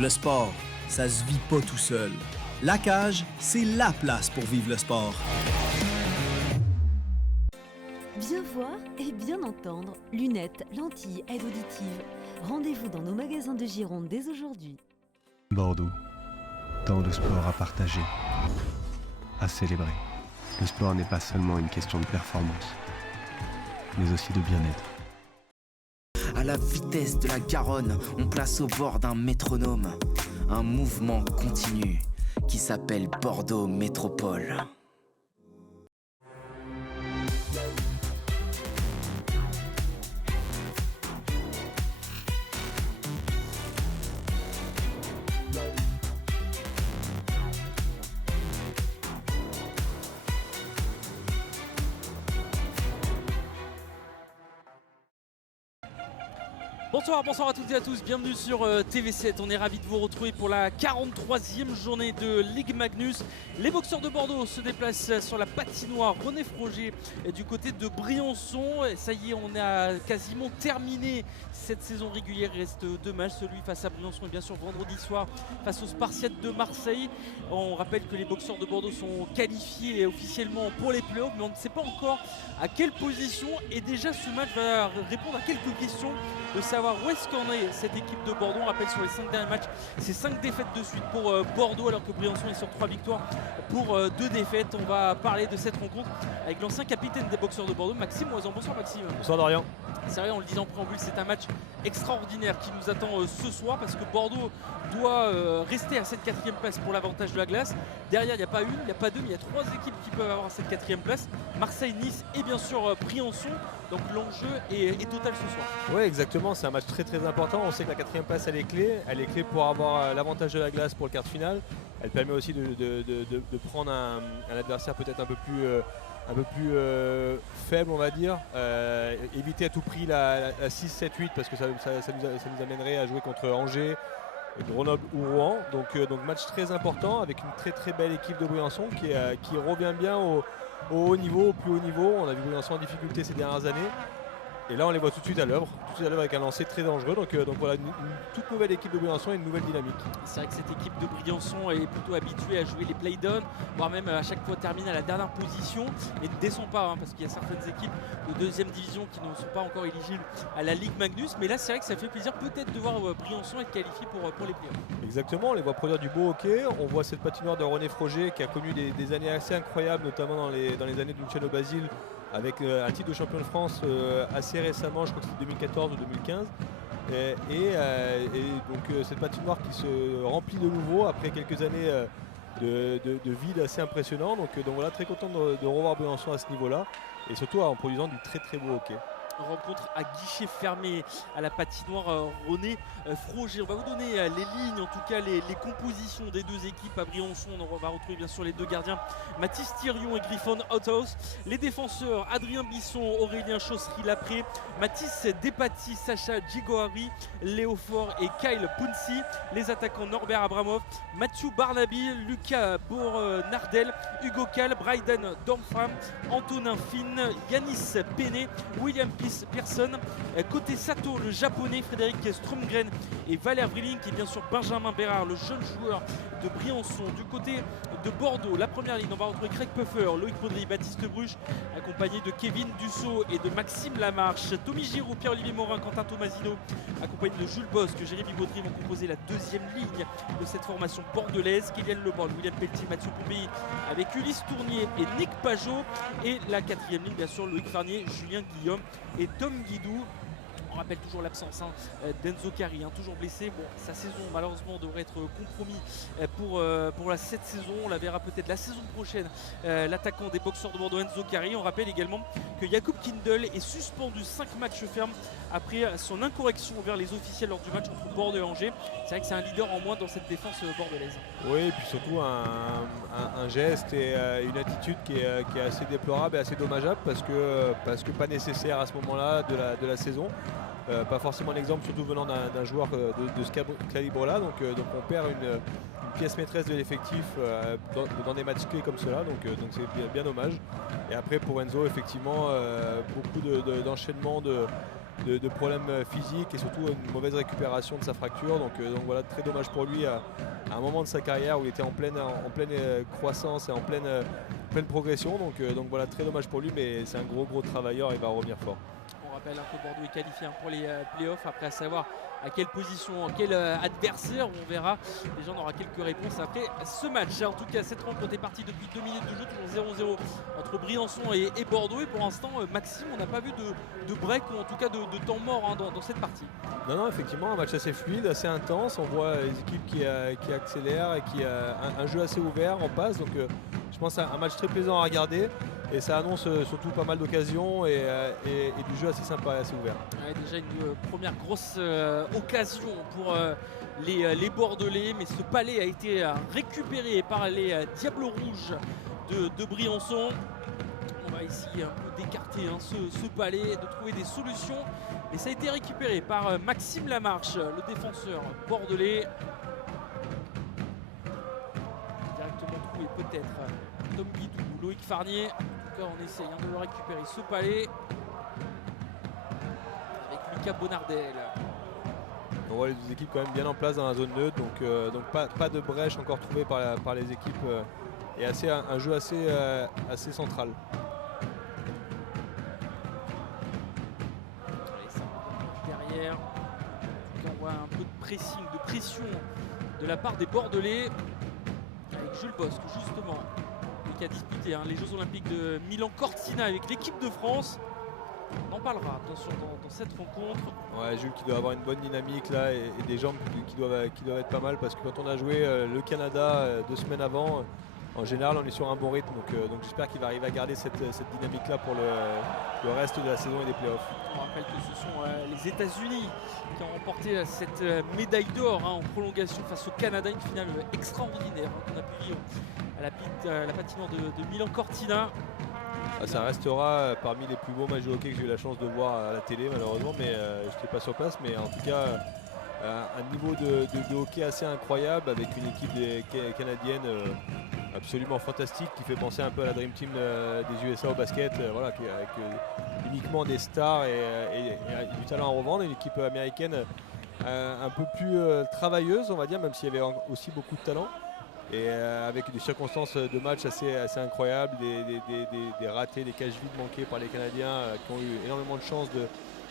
Le sport, ça se vit pas tout seul. La cage, c'est la place pour vivre le sport. Bien voir et bien entendre. Lunettes, lentilles, aides auditives. Rendez-vous dans nos magasins de Gironde dès aujourd'hui. Bordeaux, tant de sport à partager, à célébrer. Le sport n'est pas seulement une question de performance, mais aussi de bien-être. À la vitesse de la Garonne, on place au bord d'un métronome un mouvement continu qui s'appelle Bordeaux Métropole. Bonsoir à toutes et à tous, bienvenue sur TV7. On est ravis de vous retrouver pour la 43e journée de Ligue Magnus. Les boxeurs de Bordeaux se déplacent sur la patinoire René Froger du côté de Briançon. Et ça y est, on a quasiment terminé cette saison régulière. Il reste 2 matchs, celui face à Briançon et bien sûr vendredi soir face aux Spartiates de Marseille. On rappelle que les boxeurs de Bordeaux sont qualifiés officiellement pour les playoffs, mais on ne sait pas encore à quelle position. Et déjà ce match va répondre à quelques questions de savoir où est-ce qu'en est cette équipe de Bordeaux. On rappelle sur les 5 derniers matchs, c'est 5 défaites de suite pour Bordeaux, alors que Briançon est sur 3 victoires pour 2 défaites. On va parler de cette rencontre avec l'ancien capitaine des boxeurs de Bordeaux, Maxime Oisan. Bonsoir Maxime. Bonsoir Dorian. C'est vrai, on le disait en préambule, c'est un match extraordinaire qui nous attend ce soir, parce que Bordeaux doit rester à cette 4e place pour l'avantage de la glace. Derrière, il n'y a pas une, il n'y a pas deux, mais il y a 3 équipes qui peuvent avoir cette 4e place. Marseille, Nice et bien sûr Briançon. Donc l'enjeu est total ce soir. Oui, exactement, c'est un match très important. On sait que la 4e place elle est clé pour avoir l'avantage de la glace pour le quart de finale. Elle permet aussi de prendre un adversaire peut-être un peu plus faible, on va dire, éviter à tout prix la 6, 7, 8 parce que ça nous amènerait à jouer contre Angers, Grenoble ou Rouen. Donc match très important avec une très belle équipe de Briançon qui revient bien au haut niveau, au plus haut niveau. On a vu Briançon en difficulté ces dernières années. Et là on les voit tout de suite à l'œuvre avec un lancer très dangereux. Donc voilà, une toute nouvelle équipe de Briançon et une nouvelle dynamique. C'est vrai que cette équipe de Briançon est plutôt habituée à jouer les play-down, voire même à chaque fois terminer à la dernière position et ne descend pas, parce qu'il y a certaines équipes de 2e division qui ne sont pas encore éligibles à la Ligue Magnus. Mais là c'est vrai que ça fait plaisir peut-être de voir Briançon être qualifié pour les playoffs. Exactement, on les voit produire du beau hockey. On voit cette patinoire de René Froger qui a connu des années assez incroyables, notamment dans les années de Luciano Basile, avec un titre de champion de France assez récemment, je crois que c'était 2014 ou 2015. Et donc cette patinoire qui se remplit de nouveau après quelques années de vide assez impressionnant. Donc voilà, très content de revoir Briançon à ce niveau-là et surtout en produisant du très beau hockey. Rencontre à guichet fermé à la patinoire René Froger. On va vous donner les lignes, en tout cas les compositions des 2 équipes à Briançon. On va retrouver bien sûr les 2 gardiens, Mathis Thirion et Griffon Outhouse. Les défenseurs, Adrien Bisson, Aurélien Chaussery-Lapré, Mathis Depati, Sacha Djigoari, Léo Faure et Kyle Punsi. Les attaquants, Norbert Abramov, Mathieu Barnaby, Lucas Bournardel, Hugo Cal, Bryden Dorfram, Antonin Finn, Yanis Pené, William Pearson. Côté Sato, le japonais Frédéric Stromgren et Valère Vrilling, et bien sûr Benjamin Bérard, le jeune joueur de Briançon. Du côté de Bordeaux, la première ligne, on va retrouver Craig Puffer, Loïc Baudry, Baptiste Bruche, accompagné de Kevin Dussault et de Maxime Lamarche. Tommy Giroud, Pierre-Olivier Morin, Quentin Tomasino, accompagné de Jules Bosque, Jérémy Baudry vont composer la 2e ligne de cette formation bordelaise. Kylian Lebrun, William Pelletier, Mathieu Pompéi avec Ulysse Tournier et Nick Pajot. Et la 4e ligne, bien sûr, Loïc Farnier, Julien Guillaume et Tom Guidou. On rappelle toujours l'absence d'Enzo Carri, toujours blessé. Bon, sa saison malheureusement devrait être compromis pour cette saison. On la verra peut-être la saison prochaine. L'attaquant des boxeurs de Bordeaux, Enzo Carri. On rappelle également que Jakub Kindle est suspendu 5 matchs fermes après son incorrection envers les officiels lors du match entre Bordeaux et Angers. C'est vrai que c'est un leader en moins dans cette défense bordelaise. Oui, et puis surtout un geste et une attitude qui est assez déplorable et assez dommageable parce que pas nécessaire à ce moment-là de la saison. Pas forcément l'exemple, surtout venant d'un joueur de ce calibre-là. Donc on perd une pièce maîtresse de l'effectif dans des matchs clés comme cela. Donc c'est bien dommage. Et après pour Enzo, effectivement, beaucoup d'enchaînements de problèmes physiques et surtout une mauvaise récupération de sa fracture. Donc voilà, très dommage pour lui à un moment de sa carrière où il était en pleine croissance et en pleine progression. Donc voilà, très dommage pour lui, mais c'est un gros travailleur, il va revenir fort. On rappelle que Bordeaux est qualifié pour les playoffs, après à savoir à quelle position, quel adversaire, on verra. Déjà on aura quelques réponses après ce match. En tout cas cette rencontre est partie depuis 2 minutes de jeu, toujours 0-0 entre Briançon et Bordeaux. Et pour l'instant Maxime, on n'a pas vu de break ou en tout cas de temps mort dans cette partie. Non, effectivement, un match assez fluide, assez intense. On voit les équipes qui accélèrent et qui un jeu assez ouvert en passe. Donc je pense à un match très plaisant à regarder. Et ça annonce surtout pas mal d'occasions et du jeu assez sympa et assez ouvert. Ouais, déjà une première grosse occasion pour les Bordelais, mais ce palais a été récupéré par les Diables Rouges de Briançon. On va ici un peu d'écarter ce palais, de trouver des solutions. Et ça a été récupéré par Maxime Lamarche, le défenseur bordelais. Directement trouvé peut-être Tom Guidou, Loïc Farnier. En tout cas, on essaye de le récupérer, ce palais. Avec Lucas Bonardel. On voit les deux équipes quand même bien en place dans la zone neutre, donc pas de brèche encore trouvée par les équipes et un jeu assez central. Allez, ça va derrière. On voit un peu de pressing, de pression de la part des Bordelais avec Jules Bosque justement, qui a disputé les Jeux Olympiques de Milan-Cortina avec l'équipe de France. On en parlera bien sûr dans cette rencontre. Ouais, Jules qui doit avoir une bonne dynamique là et des jambes qui doivent être pas mal, parce que quand on a joué le Canada 2 semaines avant, en général on est sur un bon rythme, donc j'espère qu'il va arriver à garder cette dynamique là pour le reste de la saison et des playoffs. On rappelle que ce sont les États-Unis qui ont remporté cette médaille d'or en prolongation face au Canada, une finale extraordinaire qu'on a pu vivre à la patinoire de Milan-Cortina. Ça restera parmi les plus beaux matchs de hockey que j'ai eu la chance de voir à la télé malheureusement, mais je n'étais pas sur place, mais en tout cas un niveau de hockey assez incroyable avec une équipe canadienne absolument fantastique qui fait penser un peu à la Dream Team des USA au basket, voilà, avec uniquement des stars et du talent à revendre, une équipe américaine un peu plus travailleuse on va dire, même s'il y avait aussi beaucoup de talent. Et avec des circonstances de match assez incroyables, des ratés, des cages vides manquées par les Canadiens qui ont eu énormément de chance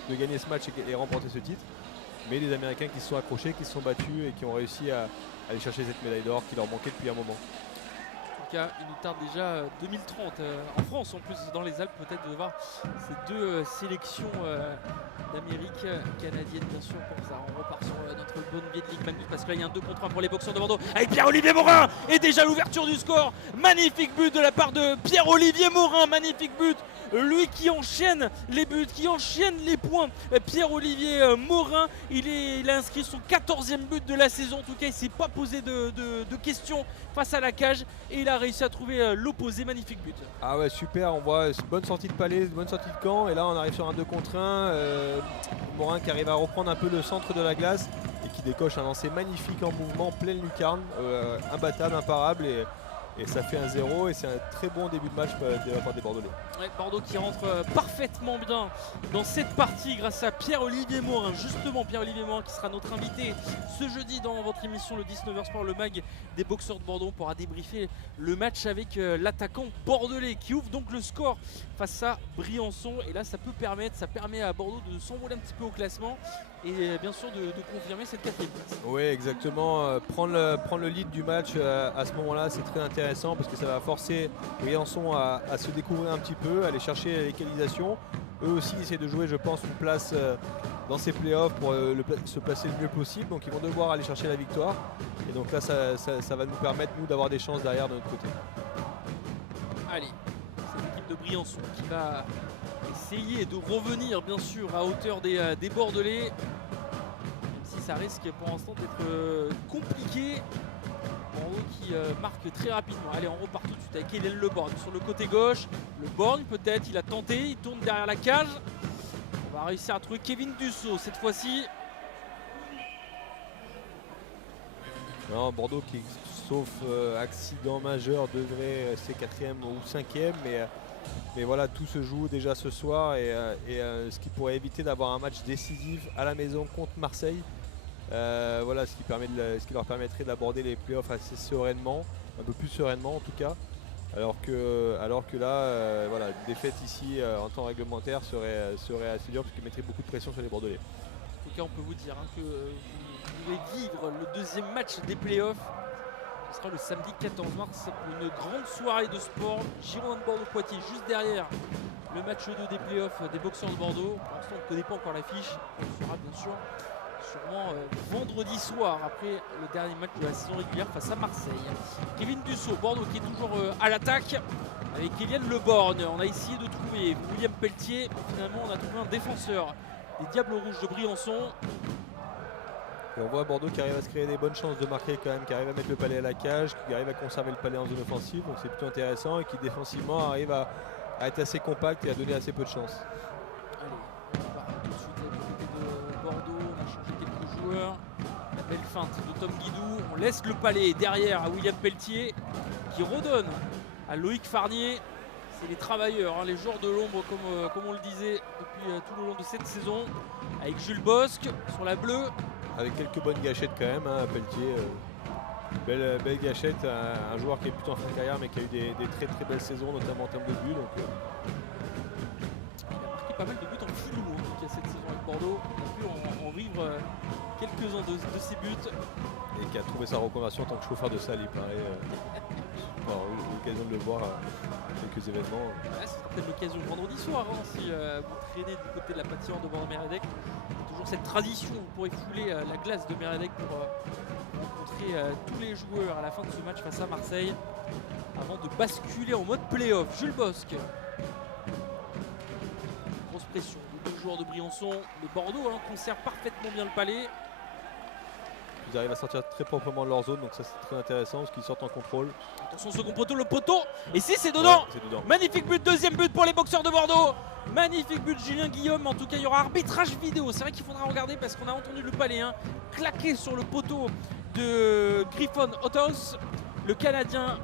de gagner ce match et remporter ce titre. Mais les Américains qui se sont accrochés, qui se sont battus et qui ont réussi à aller chercher cette médaille d'or qui leur manquait depuis un moment. En tout cas, il nous tarde déjà 2030 en France, en plus dans les Alpes, peut-être de voir ces deux sélections d'Amérique canadienne, bien sûr. Pour ça, on repart sur notre bonne vieille Ligue Magnus, parce que là il y a un 2 contre 1 pour les boxeurs de Bordeaux avec Pierre-Olivier Morin. Et déjà l'ouverture du score, magnifique but de la part de Pierre-Olivier Morin, magnifique but. Lui qui enchaîne les buts, qui enchaîne les points. Pierre-Olivier Morin, il a inscrit son 14e but de la saison. En tout cas, il ne s'est pas posé de questions face à la cage et il a réussi à trouver l'opposé. Magnifique but. Ah ouais, super, on voit une bonne sortie de palais, une bonne sortie de camp, et là on arrive sur un 2 contre 1. Morin qui arrive à reprendre un peu le centre de la glace et qui décoche un lancer magnifique en mouvement, pleine lucarne, imbattable, imparable, et ça fait un 0 et c'est un très bon début de match de la part des Bordelais. Ouais, Bordeaux qui rentre parfaitement bien dans cette partie grâce à Pierre-Olivier Morin. Justement, Pierre-Olivier Morin qui sera notre invité ce jeudi dans votre émission le 19h Sport, le mag des boxeurs de Bordeaux. On pourra débriefer le match avec l'attaquant bordelais qui ouvre donc le score face à Briançon. Et là, ça permet à Bordeaux de s'envoler un petit peu au classement et bien sûr de confirmer cette 4e place. Oui, exactement. Prendre le lead du match à ce moment-là, c'est très intéressant parce que ça va forcer Briançon à se découvrir un petit peu, aller chercher l'égalisation. Eux aussi essaient de jouer, je pense, une place dans ces playoffs pour se placer le mieux possible. Donc ils vont devoir aller chercher la victoire. Et donc là, ça va nous permettre, nous, d'avoir des chances derrière de notre côté. Allez, c'est l'équipe de Briançon qui va essayer de revenir, bien sûr, à hauteur des Bordelais. Même si ça risque pour l'instant d'être compliqué. Bordeaux qui marque très rapidement. Allez, on repart tout de suite avec Hélène Le Borgne sur le côté gauche. Le Borgne peut-être, il a tenté, il tourne derrière la cage. On va réussir à trouver Kevin Dussault cette fois-ci. Non, Bordeaux qui, sauf accident majeur, devrait rester 4e ou 5e, mais Mais voilà, tout se joue déjà ce soir et ce qui pourrait éviter d'avoir un match décisif à la maison contre Marseille. Voilà, ce qui leur permettrait d'aborder les playoffs assez sereinement, un peu plus sereinement en tout cas. Alors que là, voilà, une défaite ici en temps réglementaire serait assez dur parce qu'il mettrait beaucoup de pression sur les Bordelais. En tout cas, on peut vous dire que vous pouvez vivre le deuxième match des playoffs. Ce sera le samedi 14 mars pour une grande soirée de sport. Girondins de Bordeaux-Poitiers juste derrière le match 2 des playoffs des boxeurs de Bordeaux. Pour l'instant, on ne connaît pas encore l'affiche. On sera bien sûr sûrement vendredi soir après le dernier match de la saison régulière face à Marseille. Kevin Dussault, Bordeaux qui est toujours à l'attaque avec Eliane Leborgne. On a essayé de trouver William Pelletier. Finalement, on a trouvé un défenseur des Diables Rouges de Briançon. Et on voit Bordeaux qui arrive à se créer des bonnes chances de marquer quand même, qui arrive à mettre le palais à la cage, qui arrive à conserver le palais en zone offensive, donc c'est plutôt intéressant et qui défensivement arrive à être assez compact et à donner assez peu de chance. Allez, on va tout de suite du côté de Bordeaux, on a changé quelques joueurs. La belle feinte de Tom Guidou, on laisse le palais derrière à William Pelletier qui redonne à Loïc Farnier. C'est les travailleurs, les joueurs de l'ombre comme on le disait depuis tout le long de cette saison. Avec Jules Bosque sur la bleue. Avec quelques bonnes gâchettes quand même, Pelletier. Belle gâchette, un joueur qui est plutôt en fin de carrière mais qui a eu des très très belles saisons, notamment en termes de buts. Donc, il a marqué pas mal de buts en filou en tout cas cette saison avec Bordeaux. On a pu en vivre quelques-uns de ses buts. et qui a trouvé sa reconversion en tant que chauffeur de salle, il paraît. On a eu l'occasion de le voir à quelques événements. Ouais, ce sera peut-être l'occasion vendredi soir si vous traînez du côté de la patinoire de Bordeaux-Mérédec. Toujours cette tradition, vous pourrez fouler la glace de Mérédec pour rencontrer tous les joueurs à la fin de ce match face à Marseille avant de basculer en mode play-off. Jules Bosque. Grosse pression de 2 joueurs de Briançon. Le Bordeaux conserve parfaitement bien le palais. Ils arrivent à sortir très proprement de leur zone, donc ça c'est très intéressant parce qu'ils sortent en contrôle. Attention, second poteau, le poteau. Et si c'est dedans, Ouais, c'est dedans. Magnifique but, deuxième but pour les boxeurs de Bordeaux. Magnifique but de Julien Guillaume. En tout cas, il y aura arbitrage vidéo. C'est vrai qu'il faudra regarder parce qu'on a entendu le palais claquer sur le poteau de Griffon Otos, le gardien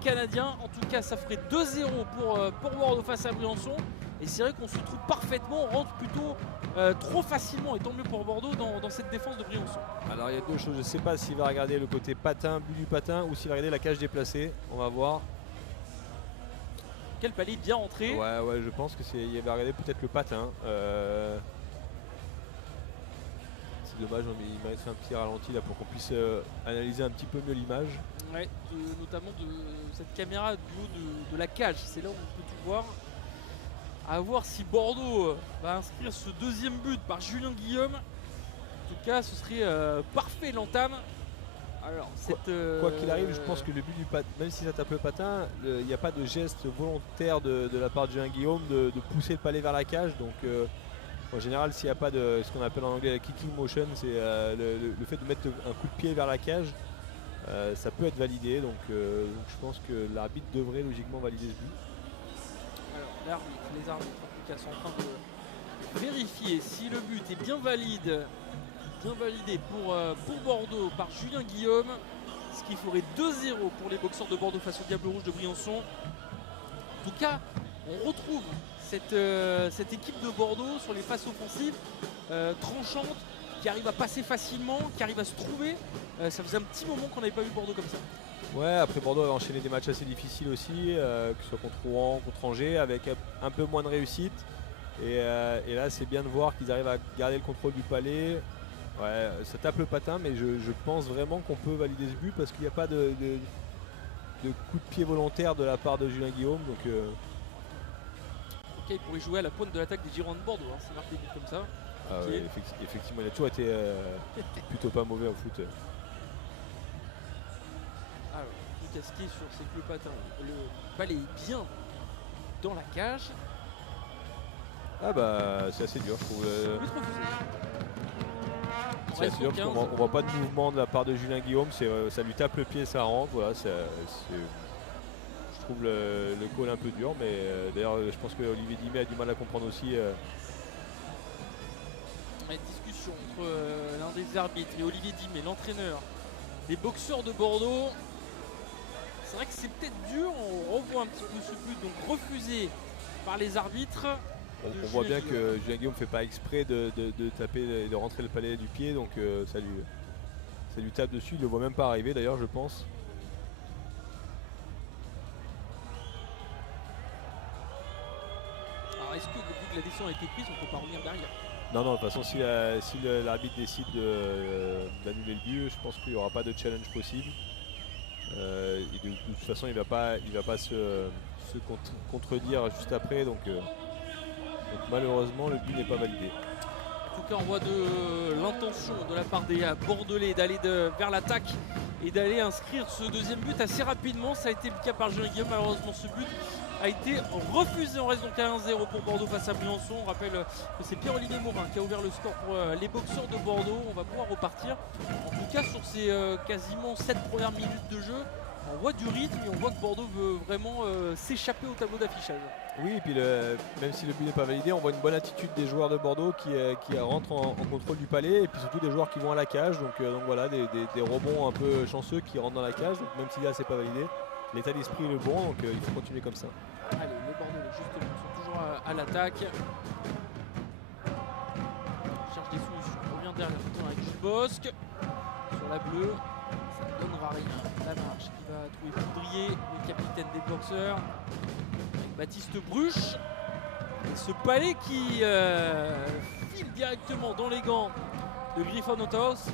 canadien. En tout cas, ça ferait 2-0 pour Bordeaux face à Briançon. Et c'est vrai qu'on se trouve parfaitement, on rentre plutôt trop facilement, et tant mieux pour Bordeaux dans cette défense de Briançon. Alors il y a 2 choses, je ne sais pas s'il va regarder le côté patin, but du patin, ou s'il va regarder la cage déplacée. On va voir. Quel palais bien rentré. Ouais, je pense qu'il va regarder peut-être le patin. C'est dommage, il mériterait un petit ralenti là pour qu'on puisse analyser un petit peu mieux l'image. Ouais, notamment de cette caméra du haut de la cage, c'est là où on peut tout voir. À voir si Bordeaux va inscrire ce deuxième but par Julien Guillaume. En tout cas, ce serait parfait l'entame. Alors, Quoi qu'il arrive, je pense que le but du patin, même si ça tape le patin, il n'y a pas de geste volontaire de la part de Julien Guillaume de pousser le palais vers la cage. Donc, en général, s'il n'y a pas de ce qu'on appelle en anglais la kicking motion, c'est le fait de mettre un coup de pied vers la cage, ça peut être validé. Donc, je pense que l'arbitre devrait logiquement valider ce but. Alors, les arbitres en tout cas sont en train de vérifier si le but est bien validé pour Bordeaux par Julien Guillaume, ce qui ferait 2-0 pour les boxeurs de Bordeaux face au Diable Rouge de Briançon. En tout cas, on retrouve cette équipe de Bordeaux sur les phases offensives tranchantes, qui arrive à passer facilement, qui arrive à se trouver. Ça faisait un petit moment qu'on n'avait pas vu Bordeaux comme ça. Ouais, après Bordeaux a enchaîné des matchs assez difficiles aussi, que ce soit contre Rouen, contre Angers, avec un peu moins de réussite. Et là, c'est bien de voir qu'ils arrivent à garder le contrôle du palais. Ouais, ça tape le patin, mais je pense vraiment qu'on peut valider ce but parce qu'il n'y a pas de coup de pied volontaire de la part de Julien Guillaume. Donc, Ok, il pourrait jouer à la pointe de l'attaque des Girondins de Bordeaux, c'est marqué des buts comme ça. ouais, effectivement, il a toujours été plutôt pas mauvais au foot. Alors, ce qui est sûr, c'est que le patin, le palais est bien dans la cage. Ah bah, c'est assez dur, je trouve. But refusé. C'est assez dur parce qu'on voit pas de mouvement de la part de Julien Guillaume, ça lui tape le pied, ça rentre. Voilà, je trouve le call un peu dur, mais d'ailleurs je pense que Olivier Dimet a du mal à comprendre aussi. Une discussion entre l'un des arbitres et Olivier Dimet, l'entraîneur des boxeurs de Bordeaux. C'est vrai que c'est peut-être dur, on revoit un petit peu ce but donc refusé par les arbitres. On voit bien que Julien Guillaume ne fait pas exprès de taper, de rentrer le palais du pied, donc ça lui tape dessus, il ne le voit même pas arriver d'ailleurs je pense. Alors est-ce que depuis que la décision a été prise, on ne peut pas revenir derrière? Non, de toute façon si l'arbitre décide d'annuler le but, je pense qu'il n'y aura pas de challenge possible. Et de toute façon il va pas se contredire juste après, donc malheureusement le but n'est pas validé. En tout cas on voit de l'intention de la part des Bordelais d'aller vers l'attaque et d'aller inscrire ce deuxième but assez rapidement. Ça a été le cas par Julien Guillaume, malheureusement ce but a été refusé. On reste donc à 1-0 pour Bordeaux face à Briançon. On rappelle que c'est Pierre-Olivier Morin qui a ouvert le score pour les boxeurs de Bordeaux. On va pouvoir repartir. En tout cas sur ces quasiment 7 premières minutes de jeu, on voit du rythme et on voit que Bordeaux veut vraiment s'échapper au tableau d'affichage. Oui, et puis même si le but n'est pas validé, on voit une bonne attitude des joueurs de Bordeaux qui rentrent en contrôle du palais, et puis surtout des joueurs qui vont à la cage. Donc voilà, des rebonds un peu chanceux qui rentrent dans la cage. Donc même si là c'est pas validé, l'état d'esprit est le bon, donc il faut continuer comme ça. Allez, les Bordelais justement sont toujours à l'attaque. On cherche des solutions. On revient derrière avec Jules Bosque. Sur la bleue, ça ne donnera rien. La marche qui va trouver Poudrier, le capitaine des boxeurs. Avec Baptiste Bruche. Et ce palais qui file directement dans les gants de Griffon Autos.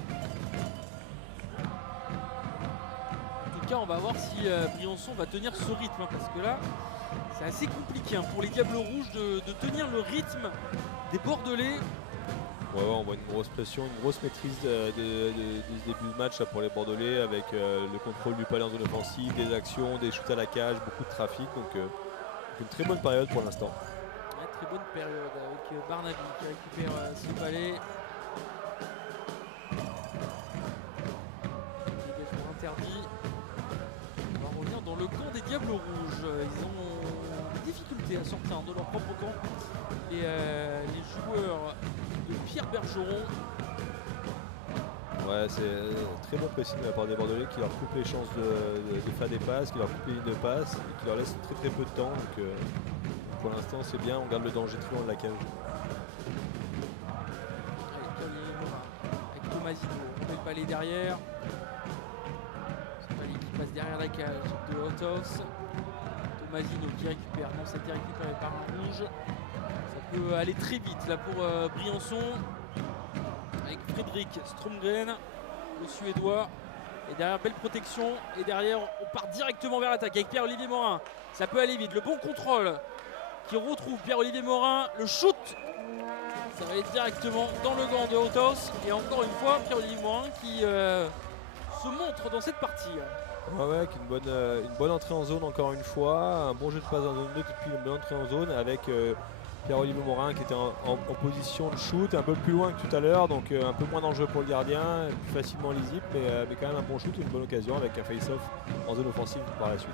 En tout cas, on va voir si Briançon va tenir ce rythme, hein, parce que là, c'est assez compliqué pour les Diables Rouges de tenir le rythme des Bordelais. Ouais, on voit une grosse pression, une grosse maîtrise de ce début de match là, pour les Bordelais, avec le contrôle du palais en zone offensive, des actions, des shoots à la cage, beaucoup de trafic. Donc une très bonne période pour l'instant. Ouais, très bonne période avec Barnaby qui récupère ce palais. Dégagement interdit. On va revenir dans le camp des Diables Rouges. Ils ont des difficultés à sortir de leur propre camp. Et les joueurs de Pierre Bergeron. Ouais, c'est très bon pressing de la part des Bordelais qui leur coupe les chances de faire des passes, qui leur coupe les lignes de passe et qui leur laisse très peu de temps. Donc pour l'instant c'est bien, on garde le danger très loin de la cage. Avec Tomasino, on met le palais derrière. Ce palais qui passe derrière la cage de Autos. Tomasino qui récupère, non ça a été récupéré par un rouge. Ça peut aller très vite là pour Briançon. Avec Frédéric Stromgren, le Suédois. Et derrière, belle protection. Et derrière, on part directement vers l'attaque avec Pierre-Olivier Morin. Ça peut aller vite. Le bon contrôle qui retrouve Pierre-Olivier Morin. Le shoot, ça va aller directement dans le gant de Autos. Et encore une fois, Pierre-Olivier Morin qui se montre dans cette partie. Ouais, avec une bonne entrée en zone encore une fois. Un bon jeu de passe en zone 2 depuis une bonne entrée en zone avec Pierre-Olivier Morin qui était en position de shoot un peu plus loin que tout à l'heure, donc un peu moins dangereux pour le gardien, plus facilement lisible, mais quand même un bon shoot et une bonne occasion avec un face-off en zone offensive par la suite.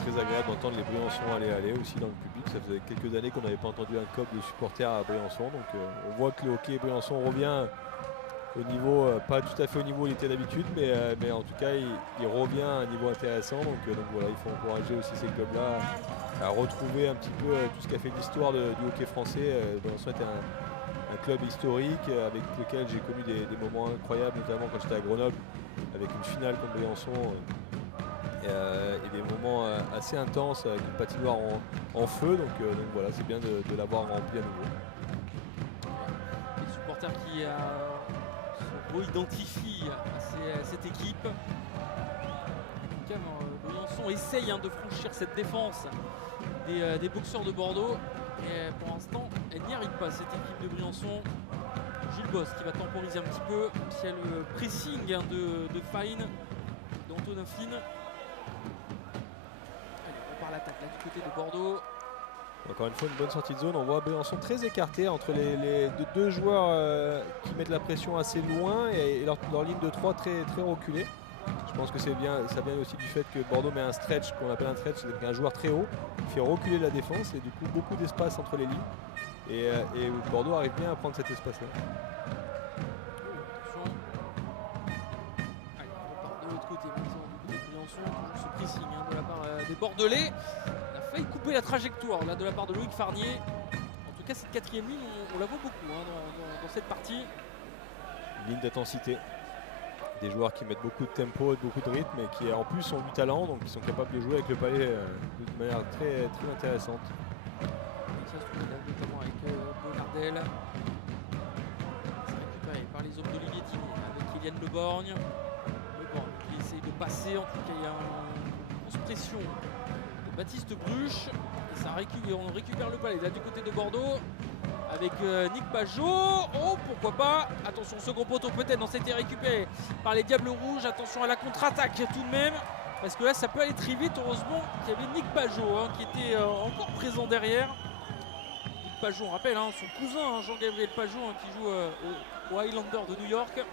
Très agréable d'entendre les Briançons aller aussi dans le public. Ça faisait quelques années qu'on n'avait pas entendu un cop de supporters à Briançon, donc on voit que le hockey Briançon revient au niveau, pas tout à fait au niveau où il était d'habitude, mais en tout cas il revient à un niveau intéressant, donc voilà, il faut encourager aussi ces clubs-là à retrouver un petit peu tout ce qui a fait l'histoire du hockey français. Briançon était un club historique avec lequel j'ai connu des moments incroyables, notamment quand j'étais à Grenoble avec une finale contre Briançon. Et des moments assez intenses avec une patinoire en feu, donc voilà, c'est bien de l'avoir rempli à nouveau. Les supporters qui se re-identifient à cette équipe. En tout cas, Briançon essaye de franchir cette défense des boxeurs de Bordeaux, et pour l'instant elle n'y arrive pas, cette équipe de Briançon. Gilles Boss qui va temporiser un petit peu, s'il y a le pressing de Fine, d'Antonin Fine. Allez, on part l'attaque là du côté de Bordeaux. Encore une fois, une bonne sortie de zone. On voit Briançon très écarté entre les deux joueurs qui mettent la pression assez loin et leur ligne de 3 très, très reculée. Je pense que c'est bien, ça vient aussi du fait que Bordeaux met un stretch, qu'on appelle un stretch, c'est un joueur très haut, qui fait reculer la défense et du coup beaucoup d'espace entre les lignes. Et Bordeaux arrive bien à prendre cet espace-là. Allez, on repart de l'autre côté maintenant, du côté de Briançon, toujours ce pressing de la part des Bordelais. On a failli couper la trajectoire là, de la part de Loïc Farnier. En tout cas, cette quatrième ligne, on la voit beaucoup dans cette partie. Une ligne d'intensité. Des joueurs qui mettent beaucoup de tempo et beaucoup de rythme et qui en plus ont du talent, donc ils sont capables de jouer avec le palais de manière très, très intéressante. Et ça se trouve notamment avec Bonardel. C'est récupéré par les hommes d'Olivier Tiné avec Kylian Leborgne. Leborgne qui essaye de passer, en tout cas il y a une grosse pression de Baptiste Bruche. Et ça on récupère le palais là du côté de Bordeaux. Avec Nick Pajot, oh pourquoi pas, attention second poteau peut-être, non c'était récupéré par les Diables Rouges, attention à la contre-attaque tout de même, parce que là ça peut aller très vite, heureusement qu'il y avait Nick Pajot qui était encore présent derrière. Nick Pajot, on rappelle, son cousin Jean-Gabriel Pajot qui joue aux Highlanders de New York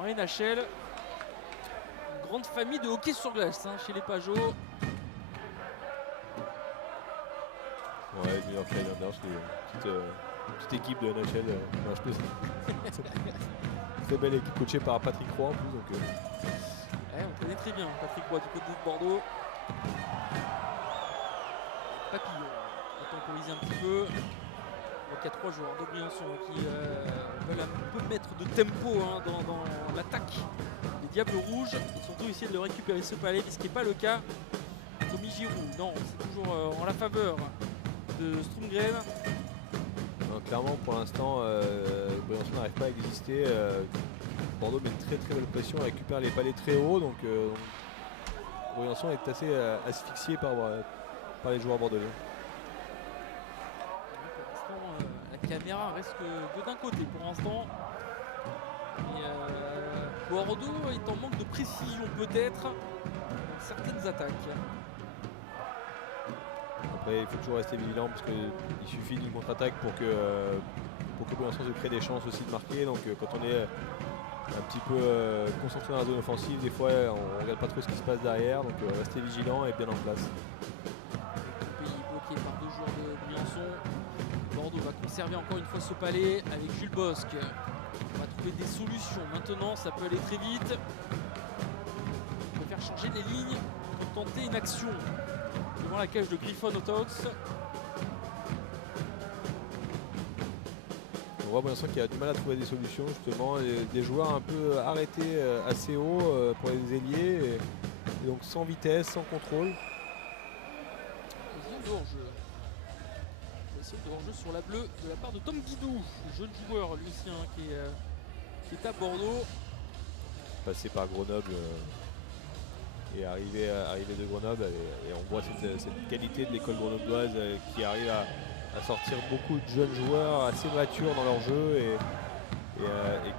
en NHL. Une grande famille de hockey sur glace chez les Pajot. Ouais, New York Highlanders, c'est une petite équipe de NHL. Très belle équipe coachée par Patrick Roy en plus. Donc, on connaît très bien Patrick Roy du côté de Bordeaux. Papillon a temporisé un petit peu. Donc il y a 3 joueurs de Briançon qui veulent un peu mettre de tempo dans l'attaque des Diables Rouges. Ils sont tous essayer de le récupérer ce palais, mais ce qui n'est pas le cas. Tommy Giroud, non, c'est toujours en la faveur de Stromgren. Clairement, pour l'instant, Briançon n'arrive pas à exister. Bordeaux met une très très belle pression, récupère les palais très hauts. Donc Briançon est assez asphyxié par les joueurs bordelais. Pour l'instant, la caméra reste que d'un côté pour l'instant. Bordeaux est en manque de précision peut-être dans certaines attaques. Après, il faut toujours rester vigilant parce qu'il suffit d'une contre-attaque pour que Briançon se crée des chances aussi de marquer. Donc quand on est un petit peu concentré dans la zone offensive, des fois on ne regarde pas trop ce qui se passe derrière. Donc rester vigilant et bien en place. Pays bloqué par 2 joueurs de Briançon. Bordeaux va conserver encore une fois ce palais avec Jules Bosque. On va trouver des solutions. Maintenant, ça peut aller très vite. On peut faire changer les lignes pour tenter une action devant la cage de Griffon Otox. On voit Briançon qui a du mal à trouver des solutions justement, et des joueurs un peu arrêtés assez haut pour les ailiers et donc sans vitesse, sans contrôle. Position de hors-jeu. Position de hors-jeu sur la bleue de la part de Tom Guidou, jeune joueur lui aussi qui est à Bordeaux. Passé par Grenoble et arrivé de Grenoble et on voit cette qualité de l'école grenobloise qui arrive à sortir beaucoup de jeunes joueurs assez matures dans leur jeu et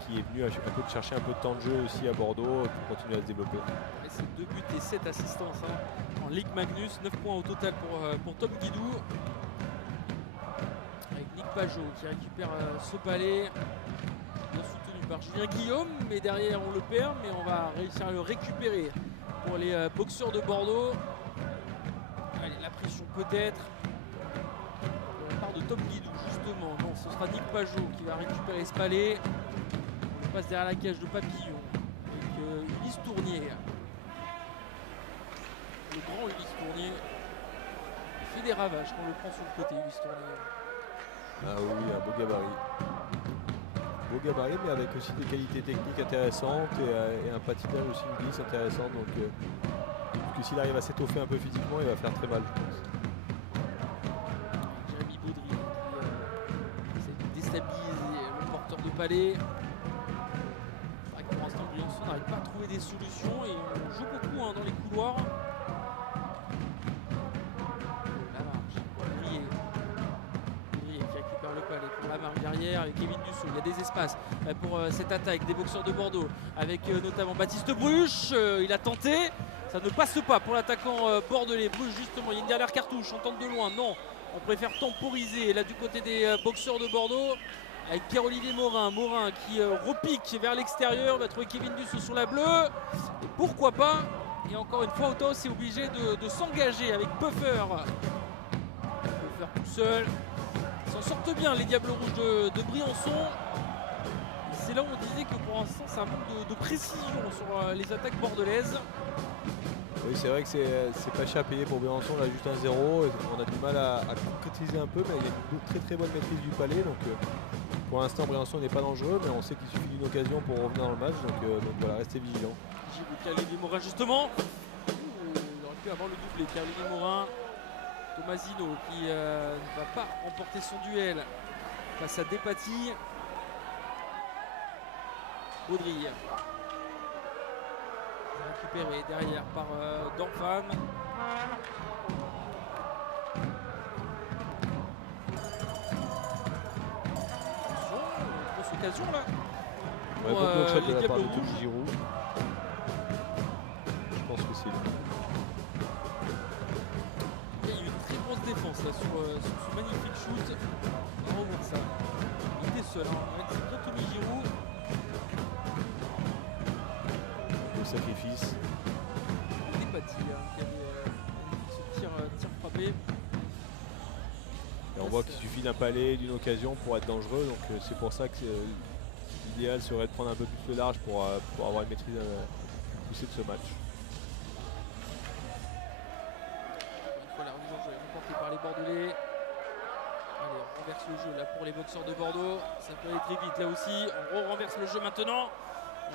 qui est venu un peu chercher un peu de temps de jeu aussi à Bordeaux pour continuer à se développer. C'est 2 buts et 7 assistances en Ligue Magnus, 9 points au total pour Tom Guidou. Avec Nick Pajot qui récupère ce palais, bien soutenu par Julien Guillaume, mais derrière on le perd, mais on va réussir à le récupérer pour les boxeurs de Bordeaux. Allez, la pression peut-être de la part de Tom Guidou justement. Non, ce sera Nick Pajot qui va récupérer ce palais. On passe derrière la cage de Papillon avec Ulysse Tournier. Le grand Ulysse Tournier fait des ravages quand on le prend sur le côté, Ulysse Tournier. Ah oui, un beau gabarit. Beau gabarit, mais avec aussi des qualités techniques intéressantes et un patinage aussi, une glisse intéressante. Donc que s'il arrive à s'étoffer un peu physiquement, il va faire très mal, je pense. Jérémy Baudry qui essaie de déstabiliser le porteur de palais. C'est vrai que pour l'instant, Briançon n'arrive pas à trouver des solutions et on joue beaucoup dans les couloirs. La marge, Baudry qui récupère le palais pour la marge derrière avec Kevin Dussault. Il y a des espaces pour cette attaque des boxeurs de Bordeaux avec notamment Baptiste Bruche. Il a tenté. Ça ne passe pas pour l'attaquant bordelais. Bruche justement, il y a une dernière cartouche, on tente de loin, non. On préfère temporiser là du côté des boxeurs de Bordeaux avec Pierre-Olivier Morin. Morin qui repique vers l'extérieur, va trouver Kevin Dussault sur la bleue. Et pourquoi pas. Et encore une fois, Autos est obligé de s'engager avec Puffer. Puffer tout seul. Ils s'en sortent bien les Diables Rouges de Briançon. C'est là où on disait que pour l'instant ça manque de précision sur les attaques bordelaises. Oui, c'est vrai que c'est pas cher à payer pour Briançon, là juste 1-0. On a du mal à concrétiser un peu, mais il y a une très très bonne maîtrise du palais. Donc pour l'instant, Briançon n'est pas dangereux, mais on sait qu'il suffit d'une occasion pour revenir dans le match. Donc voilà, restez vigilants. Pierre-Olivier Morin justement. Il aurait pu avoir le doublé. Pierre-Olivier Morin. Tomasino qui ne va pas remporter son duel face à Despatie. Baudry. Récupéré derrière par Dorfan. Grosse occasion là. Ouais, Pour, beaucoup de shot de les la part de Diables Tony Rouges. Giroud. Je pense que c'est lui. Il y a eu une très grosse défense là, sur ce magnifique shoot. On va revoir ça. Il était seul, avec c'est bien Tony Giroud. Le sacrifice. Despatie qui avait ce tir frappé. Et on voit qu'il suffit d'un palais, d'une occasion pour être dangereux. Donc c'est pour ça que l'idéal serait de prendre un peu plus de large pour avoir une maîtrise plus poussée de ce match. Une fois la remise en jeu est remportée par les Bordelais. Allez, on renverse le jeu là pour les boxeurs de Bordeaux. Ça peut aller très vite là aussi. On renverse le jeu maintenant.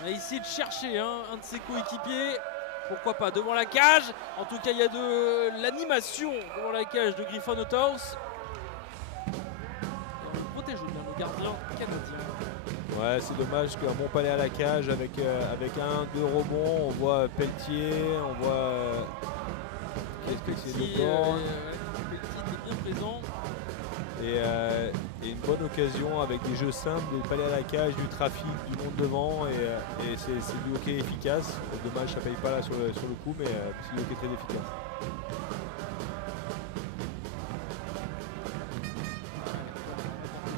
On a essayé de chercher un de ses coéquipiers. Pourquoi pas devant la cage. En tout cas, il y a de l'animation devant la cage de Griffon Autos. Et on protège bien le gardien canadien. Ouais, c'est dommage qu'un bon palais à la cage avec 1-2 rebonds. On voit Pelletier, on voit. Qu'est-ce que c'est Petit, le corps Petit est bien présent. Et une bonne occasion avec des jeux simples, des palais à la cage, du trafic, du monde devant et c'est du hockey efficace. Dommage, ça paye pas là sur le coup, mais c'est du hockey très efficace.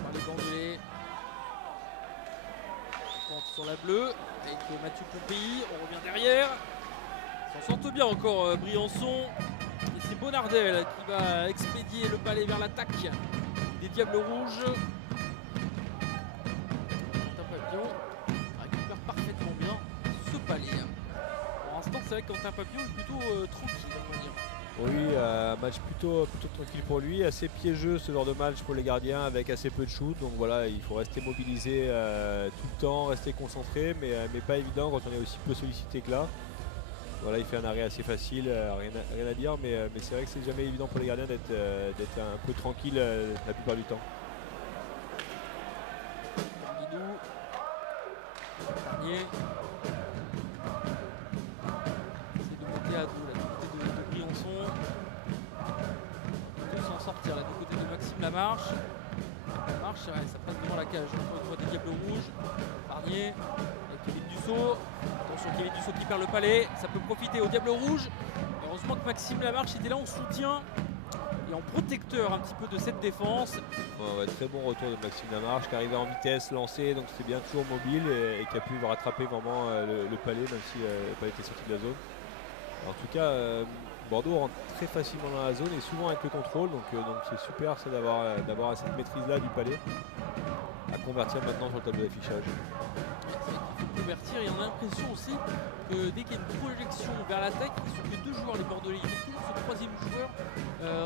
Par les Bordelais. On compte sur la bleue avec Mathieu Pompéi. On revient derrière. S'en sortent bien encore Briançon. Et c'est Bonardel qui va expédier le palais vers l'attaque des Diables Rouges. Quentin Papillon récupère parfaitement bien ce palais. Pour l'instant, c'est vrai que Quentin Papillon est plutôt tranquille, on va dire. Oui, un match plutôt tranquille pour lui, assez piégeux ce genre de match pour les gardiens avec assez peu de shoot. Donc voilà, il faut rester mobilisé tout le temps, rester concentré, mais pas évident quand on est aussi peu sollicité que là. Voilà, il fait un arrêt assez facile, rien à dire, mais c'est vrai que c'est jamais évident pour les gardiens d'être un peu tranquille la plupart du temps. Guidou. Garnier. C'est de monter à dos là, du côté de Briançon. Il peut s'en sortir là, du côté de Maxime Lamarche. Lamarche, ouais, ça passe devant la cage. Encore une fois des Diables Rouges. Garnier avec Kevin Dussault. Attention, Kevin Dussault qui perd le palais. Ça peut profiter aux Diables Rouges. Heureusement que Maxime Lamarche était là en soutien et en protecteur un petit peu de cette défense. Ouais, très bon retour de Maxime Lamarche qui arrivait en vitesse, lancé, donc c'était bien toujours mobile et qui a pu rattraper vraiment le palais, même si le palais était sorti de la zone. Alors, en tout cas, Bordeaux rentre très facilement dans la zone et souvent avec le contrôle, donc c'est super ça d'avoir cette maîtrise-là du palais à convertir maintenant sur le tableau d'affichage. Convertir et on a l'impression aussi que dès qu'il y a une projection vers l'attaque, ils sont que deux joueurs les Bordelais. Ils ont toujours ce troisième joueur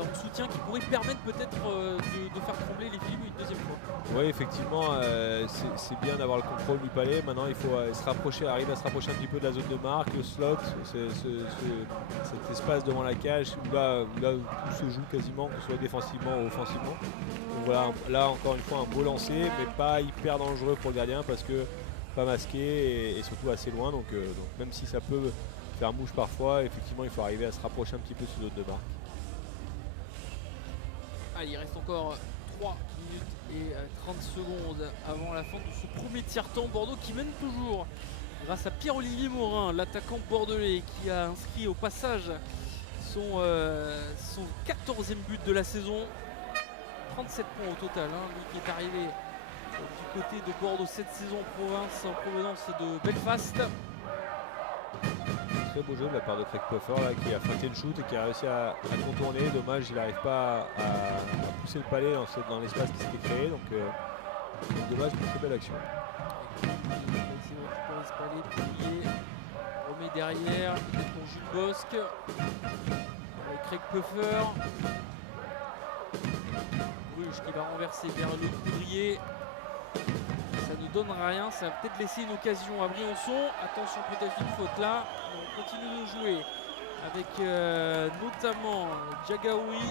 en soutien qui pourrait permettre peut-être de faire trembler les Philippes une deuxième fois. Oui, effectivement, c'est bien d'avoir le contrôle du palais. Maintenant, il faut arriver à se rapprocher un petit peu de la zone de marque, le slot, cet espace devant la cage où là tout se joue quasiment, que ce soit défensivement ou offensivement. Donc voilà, là encore une fois un beau lancer, mais pas hyper dangereux pour le gardien parce que pas masqué et surtout assez loin. Donc même si ça peut faire mouche parfois, effectivement, il faut arriver à se rapprocher un petit peu de ce zone de marque. Allez, il reste encore 3 minutes et 30 secondes avant la fin de ce premier tiers-temps. Bordeaux qui mène toujours grâce à Pierre-Olivier Morin, l'attaquant bordelais qui a inscrit au passage son 14e but de la saison. 37 points au total, hein, lui qui est arrivé du côté de Bordeaux cette saison en provenance de Belfast. Très beau jeu de la part de Craig Puffer là, qui a feinté le shoot et qui a réussi à contourner. Dommage, il n'arrive pas à pousser le palais dans l'espace qui s'était créé. Donc dommage, mais très belle action. Il va essayer de récupérer ce palais, Poulier remet derrière pour Jules Bosque. Avec Craig Puffer. Bruges qui va renverser vers le coudrier. Ça ne donne rien, ça va peut-être laisser une occasion à Briançon. Attention, peut-être une faute là. On continue de jouer avec notamment Djagaoui.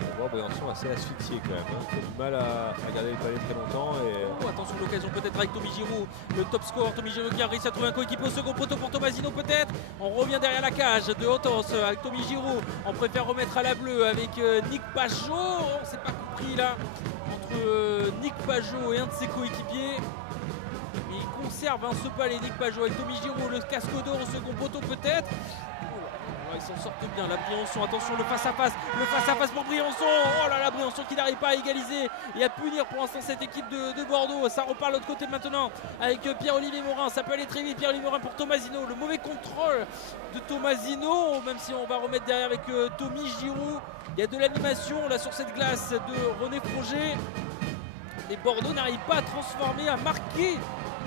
On voit Briançon assez asphyxié quand même. Hein. Il a du mal à garder le palais très longtemps. Et... Oh, attention, l'occasion peut-être avec Tommy Giroud, le top score. Tommy Giroud qui a réussi à trouver un coéquipier au second poteau pour Tomasino peut-être. On revient derrière la cage de Hotos avec Tommy Giroud. On préfère remettre à la bleue avec Nick Pajot. On ne s'est pas compris là entre Nick Pajot et un de ses coéquipiers. Mais il conserve ce palais, Nick Pajot avec Tommy Giroud, le casque d'or au second poteau peut-être. Ils s'en sortent bien, la Briançon, attention le face-à-face pour Briançon. Oh là là, Briançon qui n'arrive pas à égaliser et à punir pour l'instant cette équipe de Bordeaux. Ça repart de l'autre côté maintenant avec Pierre-Olivier Morin, ça peut aller très vite. Pierre-Olivier Morin pour Tomasino, le mauvais contrôle de Tomasino, même si on va remettre derrière avec Tommy Giroud. Il y a de l'animation là sur cette glace de René Froger. Et Bordeaux n'arrive pas à transformer, à marquer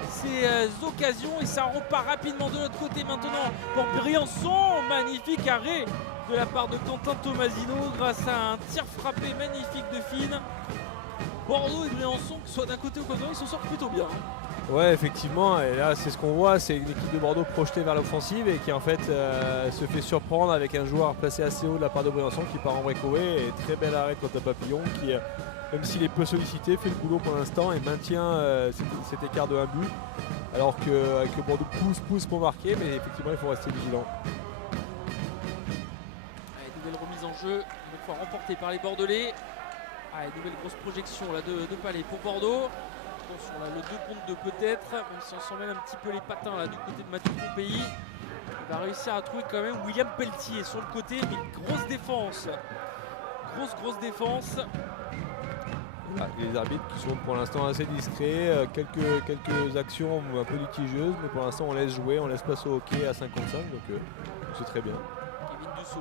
ces occasions et ça repart rapidement de l'autre côté maintenant pour Briançon. Magnifique arrêt de la part de Quentin Tomasino grâce à un tir frappé magnifique de Fine. Bordeaux et Briançon, que ce soit d'un côté ou de l'autre, ils s'en sortent plutôt bien. Ouais, effectivement, et là c'est ce qu'on voit, c'est une équipe de Bordeaux projetée vers l'offensive et qui en fait se fait surprendre avec un joueur placé assez haut de la part de Briançon qui part en breakaway. Et très bel arrêt de Quentin Papillon qui, même s'il est peu sollicité, fait le boulot pour l'instant et maintient cet écart de 1 but. Alors que Bordeaux pousse pour marquer, mais effectivement il faut rester vigilant. Allez, nouvelle remise en jeu, une fois remportée par les Bordelais. Allez, nouvelle grosse projection là, de palais pour Bordeaux. Attention là, le 2 contre 2 peut-être, même si on s'en mêle un petit peu les patins là du côté de Mathieu Pompéi. Il va réussir à trouver quand même William Pelletier sur le côté, mais grosse défense. Grosse défense. Les arbitres qui sont pour l'instant assez discrets, quelques actions un peu litigieuses, mais pour l'instant on laisse jouer, on laisse passer au hockey à 55, donc c'est très bien. Kevin Dussault,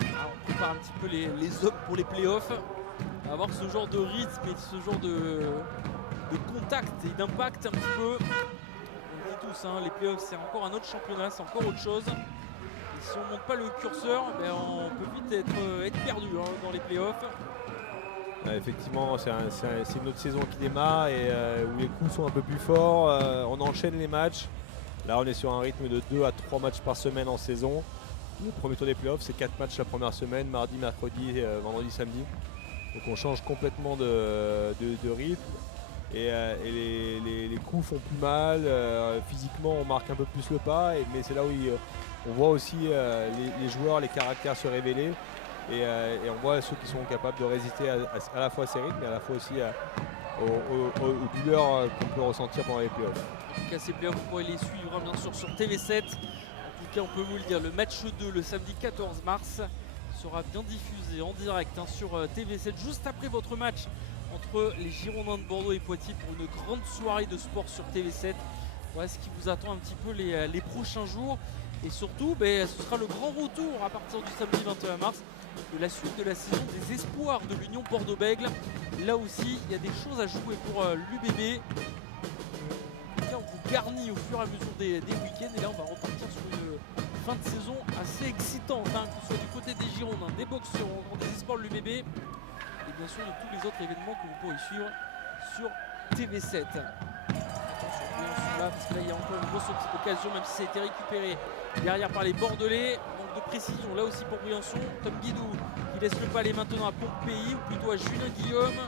on prépare un petit peu les hommes pour les playoffs. Avoir ce genre de rythme et ce genre de contact et d'impact un petit peu. On le dit tous, hein, les playoffs c'est encore un autre championnat, c'est encore autre chose. Et si on ne monte pas le curseur, on peut vite être perdu dans les playoffs. Effectivement, c'est une autre saison qui démarre et où les coups sont un peu plus forts. On enchaîne les matchs. Là, on est sur un rythme de 2 à 3 matchs par semaine en saison. Le premier tour des playoffs, c'est 4 matchs la première semaine, mardi, mercredi, vendredi, samedi. Donc on change complètement de rythme et les coups font plus mal. Physiquement, on marque un peu plus le pas, mais c'est là où on voit aussi les joueurs, les caractères se révéler. Et on voit ceux qui sont capables de résister à la fois à ces rythmes, mais à la fois aussi aux douleurs qu'on peut ressentir pendant les playoffs. En tout cas, ces playoffs, vous pourrez les suivre bien sûr sur TV7. En tout cas, on peut vous le dire, le match 2 le samedi 14 mars sera bien diffusé en direct sur TV7 juste après votre match entre les Girondins de Bordeaux et Poitiers pour une grande soirée de sport sur TV7. Voilà ce qui vous attend un petit peu les prochains jours. Et surtout, ce sera le grand retour à partir du samedi 21 mars de la suite de la saison des espoirs de l'Union Bordeaux-Bègles. Là aussi, il y a des choses à jouer pour l'UBB. On vous garnit au fur et à mesure des week-ends. Et là, on va repartir sur une fin de saison assez excitante, que ce soit du côté des Girondins, des boxeurs, des espoirs de l'UBB. Et bien sûr, de tous les autres événements que vous pourrez suivre sur TV7. Là, parce que là il y a encore une grosse occasion, même si ça a été récupéré derrière par les Bordelais. Manque de précision là aussi pour Briançon. Tom Guidou qui laisse le palais maintenant à Pompéi, ou plutôt à Julien Guillaume.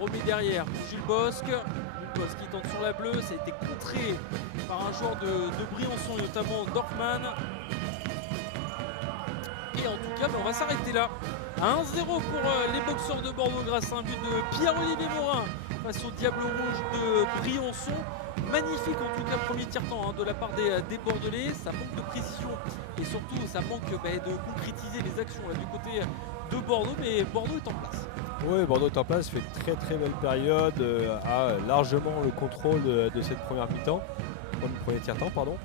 On remet derrière pour Jules Bosque. Jules Bosque qui tente sur la bleue, ça a été contré par un joueur de Briançon et notamment Dorfman. Et en tout cas, on va s'arrêter là. 1-0 pour les boxeurs de Bordeaux grâce à un but de Pierre-Olivier Morin face au Diable Rouge de Briançon. Magnifique en tout cas premier tiers-temps de la part des Bordelais. Ça manque de précision et surtout ça manque de concrétiser les actions là, du côté de Bordeaux, mais Bordeaux est en place. Oui, Bordeaux est en place, fait une très très belle période, a largement le contrôle de cette première mi-temps, premier tiers-temps pardon.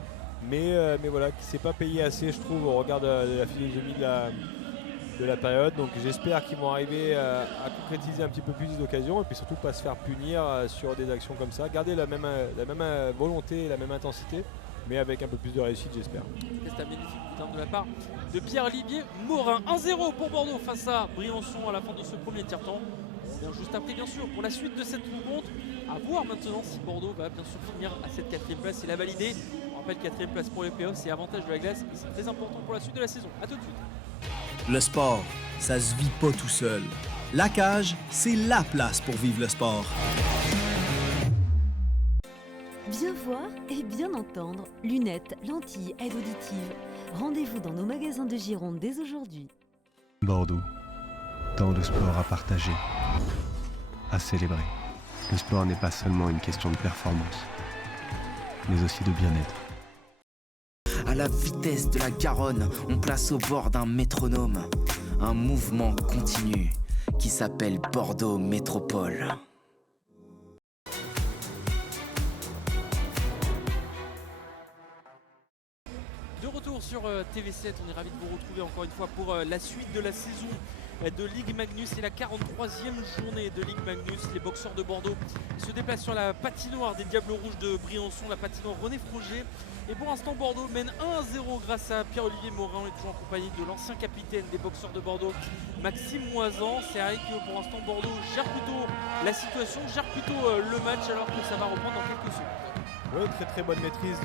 Mais voilà, qui ne s'est pas payé assez je trouve au regard de la philosophie de la période. Donc j'espère qu'ils vont arriver à concrétiser un petit peu plus d'occasions et puis surtout pas se faire punir sur des actions comme ça. Garder la même volonté et la même intensité, mais avec un peu plus de réussite j'espère. C'est un magnifique coup de la part de Pierre-Olivier Morin. 1-0 pour Bordeaux face à Briançon à la fin de ce premier tiers-temps. On revient juste après bien sûr pour la suite de cette rencontre. À voir maintenant si Bordeaux va bien sûr finir à cette 4e place. Il a validé. On rappelle 4e place pour les playoffs, c'est avantage de la glace et c'est très important pour la suite de la saison. A tout de suite. Le sport, ça se vit pas tout seul. La cage, c'est la place pour vivre le sport. Bien voir et bien entendre. Lunettes, lentilles, aide auditive. Rendez-vous dans nos magasins de Gironde dès aujourd'hui. Bordeaux, tant de sport à partager, à célébrer. Le sport n'est pas seulement une question de performance, mais aussi de bien-être. À la vitesse de la Garonne, on place au bord d'un métronome un mouvement continu qui s'appelle Bordeaux Métropole. De retour sur TV7, on est ravis de vous retrouver encore une fois pour la suite de la saison de Ligue Magnus et la 43e journée de Ligue Magnus. Les boxeurs de Bordeaux se déplacent sur la patinoire des Diables Rouges de Briançon, la patinoire René Froger. Et pour l'instant, Bordeaux mène 1-0 grâce à Pierre-Olivier Morin. On est toujours en compagnie de l'ancien capitaine des boxeurs de Bordeaux, Maxime Moisan. C'est vrai que pour l'instant, Bordeaux gère plutôt la situation, gère plutôt le match alors que ça va reprendre dans quelques secondes. Oui, très très bonne maîtrise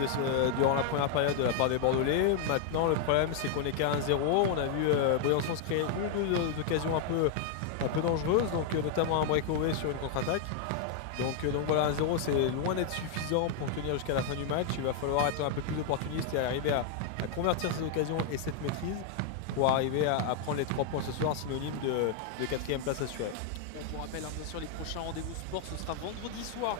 durant la première période de la part des Bordelais. Maintenant le problème c'est qu'on est qu'à 1-0. On a vu Briançon se créer une ou deux occasions un peu dangereuses, donc notamment un breakaway sur une contre-attaque. Donc voilà, 1-0 c'est loin d'être suffisant pour tenir jusqu'à la fin du match. Il va falloir être un peu plus opportuniste et arriver à convertir ces occasions et cette maîtrise pour arriver à prendre les 3 points ce soir, synonyme de 4e place assurée. On vous rappelle bien sûr les prochains rendez-vous sport, ce sera vendredi soir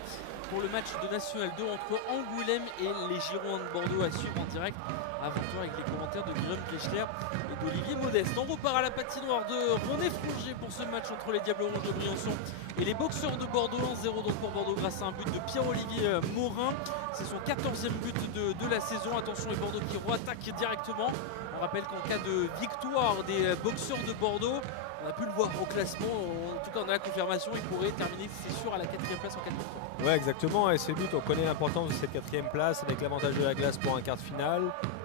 pour le match de National 2 entre Angoulême et les Girondins de Bordeaux à suivre en direct. Aventure avec les commentaires de Guillaume Kechler et d'Olivier Modeste. On repart à la patinoire de René Froger pour ce match entre les Diables Rouges de Briançon et les boxeurs de Bordeaux. 1-0 donc pour Bordeaux grâce à un but de Pierre-Olivier Morin. C'est son 14e but de la saison. Attention les Bordeaux qui re-attaquent directement. On rappelle qu'en cas de victoire des boxeurs de Bordeaux, on a pu le voir au classement, en tout cas on a la confirmation, il pourrait terminer, c'est sûr, à la 4e place en 4 minutes. Ouais, exactement, et ces buts, on connaît l'importance de cette 4e place avec l'avantage de la glace pour un quart de finale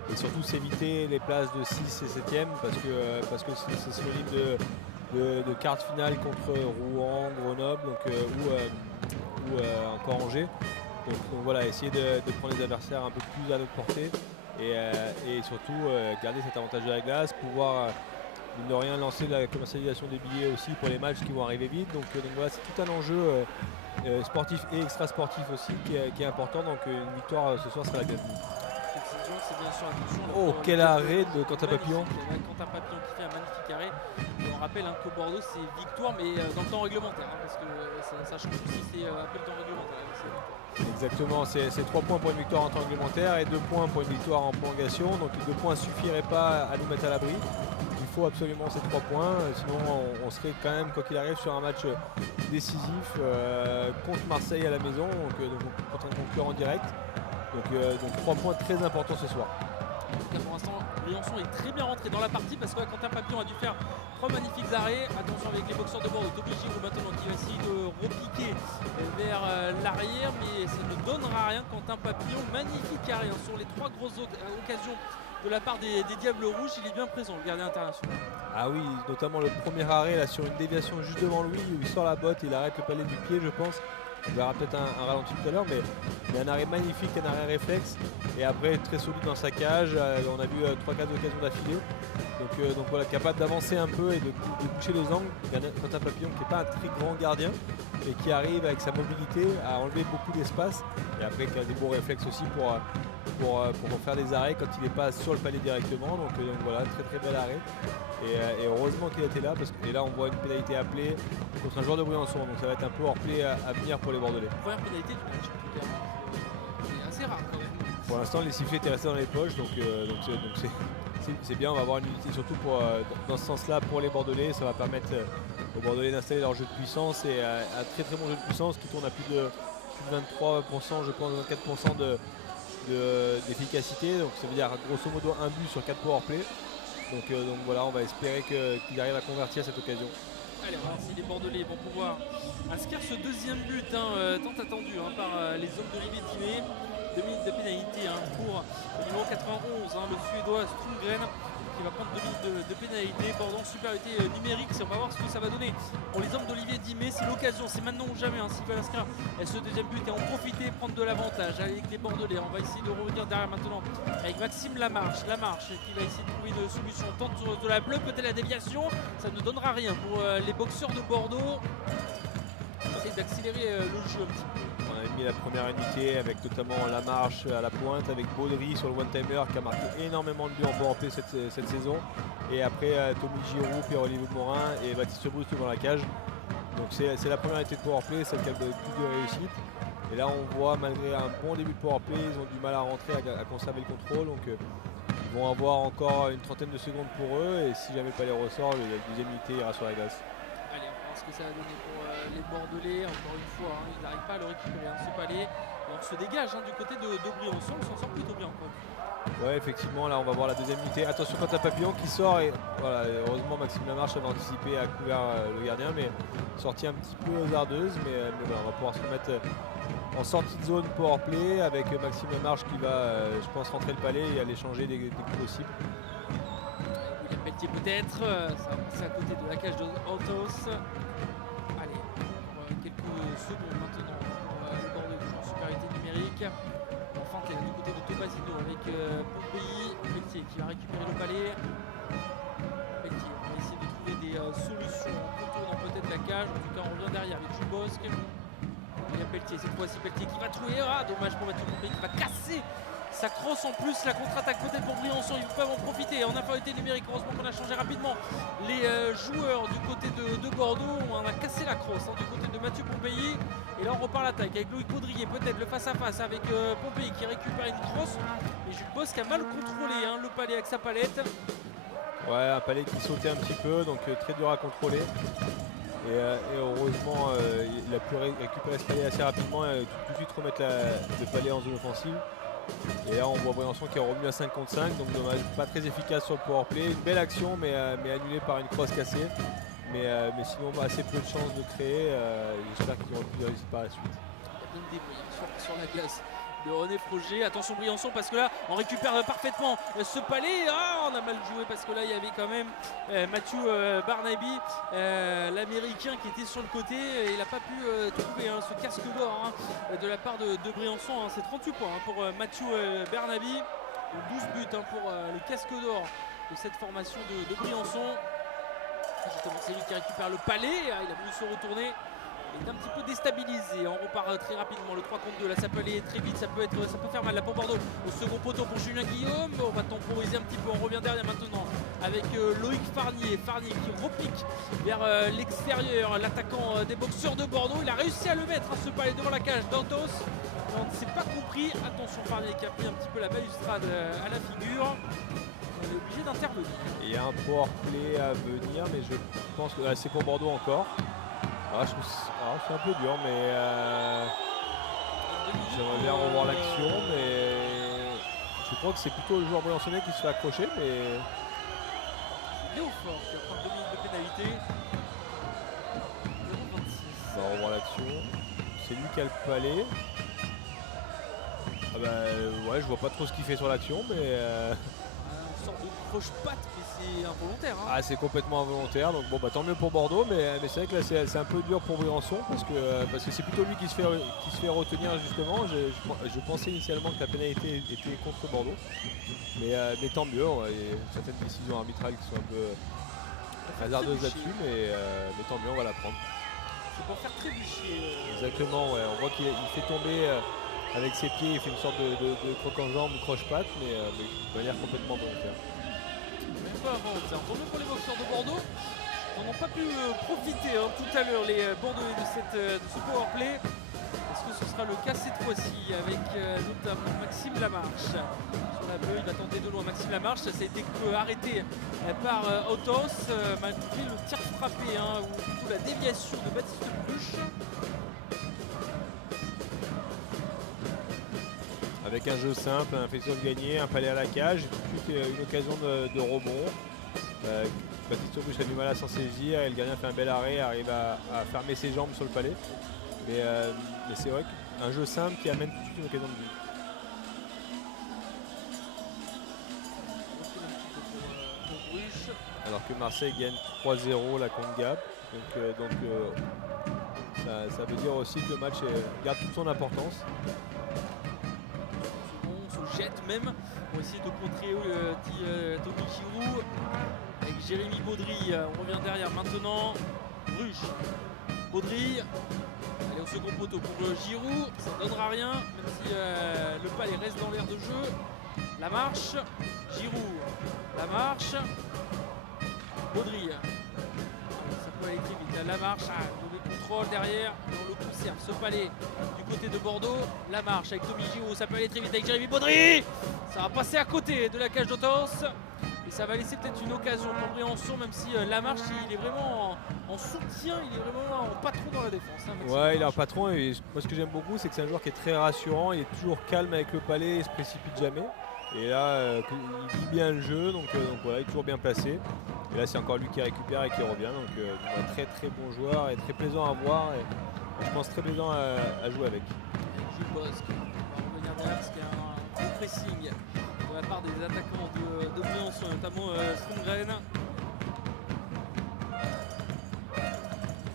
et surtout s'éviter les places de 6 et 7e parce que c'est synonyme de quart de finale contre Rouen, Grenoble ou encore Angers. Donc voilà, essayer de prendre les adversaires un peu plus à notre portée et surtout garder cet avantage de la glace, pouvoir de rien lancer la commercialisation des billets aussi pour les matchs qui vont arriver vite. Donc voilà, c'est tout un enjeu sportif et extra-sportif aussi qui est important. Donc une victoire ce soir sera la bienvenue. C'est bien sûr, attention, oh, quel arrêt de Quentin Papillon. Quentin Papillon qui fait un magnifique arrêt. Et on rappelle que Bordeaux c'est victoire mais dans le temps réglementaire parce que ça change aussi, c'est après le temps réglementaire. Exactement, c'est 3 points pour une victoire en temps réglementaire et 2 points pour une victoire en prolongation. Donc les 2 points ne suffiraient pas à nous mettre à l'abri. Il faut absolument ces 3 points, sinon on serait quand même, quoi qu'il arrive, sur un match décisif contre Marseille à la maison, donc contre un concurrent direct. Donc 3 points très importants ce soir. En tout cas pour l'instant, Briançon est très bien rentré dans la partie parce que Quentin Papillon a dû faire 3 magnifiques arrêts. Attention avec les boxeurs de Bordeaux, Toby Giroud maintenant qui va essayer de repiquer vers l'arrière, mais ça ne donnera rien. Quentin Papillon, magnifique arrêt sur les 3 grosses occasions de la part des Diables Rouges, il est bien présent, le gardien international. Ah oui, notamment le premier arrêt là sur une déviation juste devant lui où il sort la botte, il arrête le palais du pied je pense. On verra peut-être un ralenti tout à l'heure, mais il y a un arrêt magnifique, un arrêt réflexe et après très solide dans sa cage. On a vu 3-4 occasions d'affilée. Donc voilà, capable d'avancer un peu et de boucher les angles. Quentin Papillon qui n'est pas un très grand gardien et qui arrive avec sa mobilité à enlever beaucoup d'espace et après qui a des bons réflexes aussi pour faire des arrêts quand il n'est pas sur le palier directement. Donc voilà, très bel arrêt. Et heureusement qu'il était là parce que et là on voit une pénalité appelée contre un joueur de Briançon. Donc ça va être un peu hors play à venir pour les Bordelais. Première pénalité du match en tout cas. C'est assez rare quand même. Pour l'instant, les sifflets étaient restés dans les poches, donc c'est bien. On va avoir une unité surtout dans ce sens-là pour les Bordelais. Ça va permettre aux Bordelais d'installer leur jeu de puissance et un très bon jeu de puissance qui tourne à plus de 23%, je pense 24% d'efficacité. Donc ça veut dire grosso modo un but sur 4 powerplay. Donc voilà, on va espérer qu'ils arrivent à convertir cette occasion. Allez, on va voir si les Bordelais vont pouvoir inscrire ce deuxième but tant attendu par les hommes d'Olivier Dimet. 2 minutes de pénalité pour le numéro 91, le Suédois Strumgren qui va prendre 2 minutes de pénalité. Bordeaux en supériorité numérique, on va voir ce que ça va donner pour les hommes d'Olivier Dimet. C'est l'occasion, c'est maintenant ou jamais s'ils veulent inscrire ce deuxième but et en profiter, prendre de l'avantage avec les Bordelais. On va essayer de revenir derrière maintenant avec Maxime Lamarche qui va essayer de trouver une solution. Tente de la bleue, peut-être la déviation, ça ne donnera rien pour les boxeurs de Bordeaux. Essayer d'accélérer le jeu un petit peu. On a mis la première unité avec notamment Lamarche à la pointe, avec Baudry sur le one-timer qui a marqué énormément de buts en powerplay cette saison. Et après Tommy Giroud, Pierre-Olivier Morin et Baptiste Bruce dans la cage. Donc c'est la première unité de powerplay, celle qui a le plus de réussite. Et là on voit malgré un bon début de powerplay, ils ont du mal à rentrer, à conserver le contrôle. Donc ils vont avoir encore une trentaine de secondes pour eux et si jamais pas les ressort, la deuxième unité ira sur la glace. Allez, on va voir ce que ça va donner pour les Bordelais. Encore une fois, ils n'arrivent pas à le récupérer, ce palais. Et on se dégage du côté de Briançon, on s'en sort plutôt bien. Ouais, effectivement, là on va voir la deuxième unité. Attention quand t'as Papillon qui sort et voilà, heureusement Maxime Lamarche avait anticipé à couvert le gardien, mais sortie un petit peu hasardeuse. Mais voilà, on va pouvoir se remettre en sortie de zone powerplay avec Maxime Lamarche qui va, je pense, rentrer le palais et aller changer des coups possibles. William Pelletier peut-être, ça va passer à côté de la cage de Autos. Allez, quelques secondes maintenant pour les Bordelais toujours en supériorité numérique. Enfin, du côté de Tomasino avec Pelletier qui va récupérer le palais. Pelletier va essayer de trouver des solutions en contournant peut-être la cage. En tout cas, on revient derrière avec Jules Bosque. William Pelletier, cette fois-ci Pelletier qui va trouver. Dommage pour Mathieu Pompey qui va casser sa crosse en plus. La contre-attaque peut-être pour Briançon, ils peuvent en profiter en infériorité numérique. Heureusement qu'on a changé rapidement les joueurs du côté de Bordeaux. On a cassé la crosse du côté de Mathieu Pompey. Et là on repart l'attaque avec Loïc Baudrier, peut-être le face-à-face avec Pompey qui récupère une crosse. Et Jules Bosque a mal contrôlé le palais avec sa palette. Ouais, un palais qui sautait un petit peu, donc très dur à contrôler. Et heureusement, il a pu récupérer ce palais assez rapidement et tout de suite remettre le palais en zone offensive. Et là, on voit Briançon qui est revenu à 5 contre 5, donc dommage, pas très efficace sur le powerplay. Une belle action, mais annulée par une crosse cassée. Mais sinon, assez peu de chances de créer. J'espère qu'ils auront plus de réussite par la suite. Il y a bien des débris sur la glace de René Froger. Attention Briançon parce que là on récupère parfaitement ce palais. On a mal joué parce que là il y avait quand même Mathieu Barnaby, l'américain qui était sur le côté et il n'a pas pu trouver ce casque d'or de la part de Briançon. C'est 38 points pour Mathieu Barnaby, 12 buts pour le casque d'or de cette formation de Briançon. Justement c'est lui qui récupère le palais. Il a voulu se retourner. Il est un petit peu déstabilisé, on repart très rapidement, le 3 contre 2, là ça peut aller très vite, ça peut faire mal là pour Bordeaux, au second poteau pour Julien Guillaume, on va temporiser un petit peu, on revient derrière maintenant avec Loïc Farnier qui repique vers l'extérieur, l'attaquant des boxeurs de Bordeaux, il a réussi à le mettre, ce palais devant la cage d'Antos, on ne s'est pas compris, attention Farnier qui a pris un petit peu la balustrade à la figure. On est obligé d'intervenir. Il y a un power play à venir, mais je pense que c'est pour Bordeaux encore. Je trouve c'est un peu dur, mais j'aimerais bien revoir l'action, mais je crois que c'est plutôt le joueur briançonnais qui se fait accrocher, mais... Léofort qui va prendre 2 minutes de pénalité. On va revoir l'action. C'est lui qui a le palais. Ouais, je vois pas trop ce qu'il fait sur l'action, mais... sorte de croche-patte, mais c'est involontaire. Hein. Ah, c'est complètement involontaire, donc bon, bah, tant mieux pour Bordeaux, mais c'est vrai que là c'est un peu dur pour Briançon parce que c'est plutôt lui qui se fait retenir justement. Je pensais initialement que la pénalité était contre Bordeaux, mais tant mieux. Il y a certaines décisions arbitrales qui sont un peu hasardeuses là-dessus, mais tant mieux, on va la prendre. C'est pour faire trébucher. Exactement, ouais. On voit qu'il fait tomber avec ses pieds, il fait une sorte de croque en jambe, croche-patte, mais de manière complètement volontaire. Même pas involontaire. Tant mieux pour les boxeurs de Bordeaux. Ils n'en ont pas pu profiter hein, tout à l'heure, les Bordelais, de ce powerplay. Est-ce que ce sera le cas cette fois-ci avec notamment Maxime Lamarche sur la bleue? Il va tenter de loin Maxime Lamarche. Ça a été arrêté par Otos malgré le tir frappé hein, ou plutôt la déviation de Baptiste Pluche. Avec un jeu simple, un face-off gagné, un palais à la cage, tout de suite une occasion de rebond. Baptiste Pluche a du mal à s'en saisir et le gardien fait un bel arrêt, arrive à fermer ses jambes sur le palais. Mais c'est vrai qu'un jeu simple qui amène tout de suite une occasion de but. Alors que Marseille gagne 3-0 la contre Gap. Donc ça veut dire aussi que le match garde toute son importance. On se jette même pour essayer de contrer Tommy Giroud avec Jérémy Baudry. On revient derrière maintenant. Bruges. Baudry. Allez au second poteau pour Giroud. Ça ne donnera rien même si le palais reste dans l'air de jeu. La marche. Giroud. La marche. Baudry. Ça peut aller très vite. La marche. Le contrôle derrière. On le conserve. Ce palais du côté de Bordeaux. La marche avec Tommy Giroud. Ça peut aller très vite avec Jérémy Baudry. Ça va passer à côté de la cage d'Otos. Et ça va laisser peut-être une occasion pour Briançon, même si Lamarche il est vraiment en soutien, il est vraiment en patron dans la défense. Hein, ouais, il est en patron et moi ce que j'aime beaucoup c'est que c'est un joueur qui est très rassurant, il est toujours calme avec le palais, il se précipite jamais. Et là, il vit bien le jeu, donc voilà, il est toujours bien placé. Et là c'est encore lui qui récupère et qui revient, donc un très très bon joueur et très plaisant à voir et je pense très plaisant à jouer avec. Jules Bosque va revenir derrière parce qu'il y a un gros pressing de la part des attaquants de Briançon, notamment Stromgren.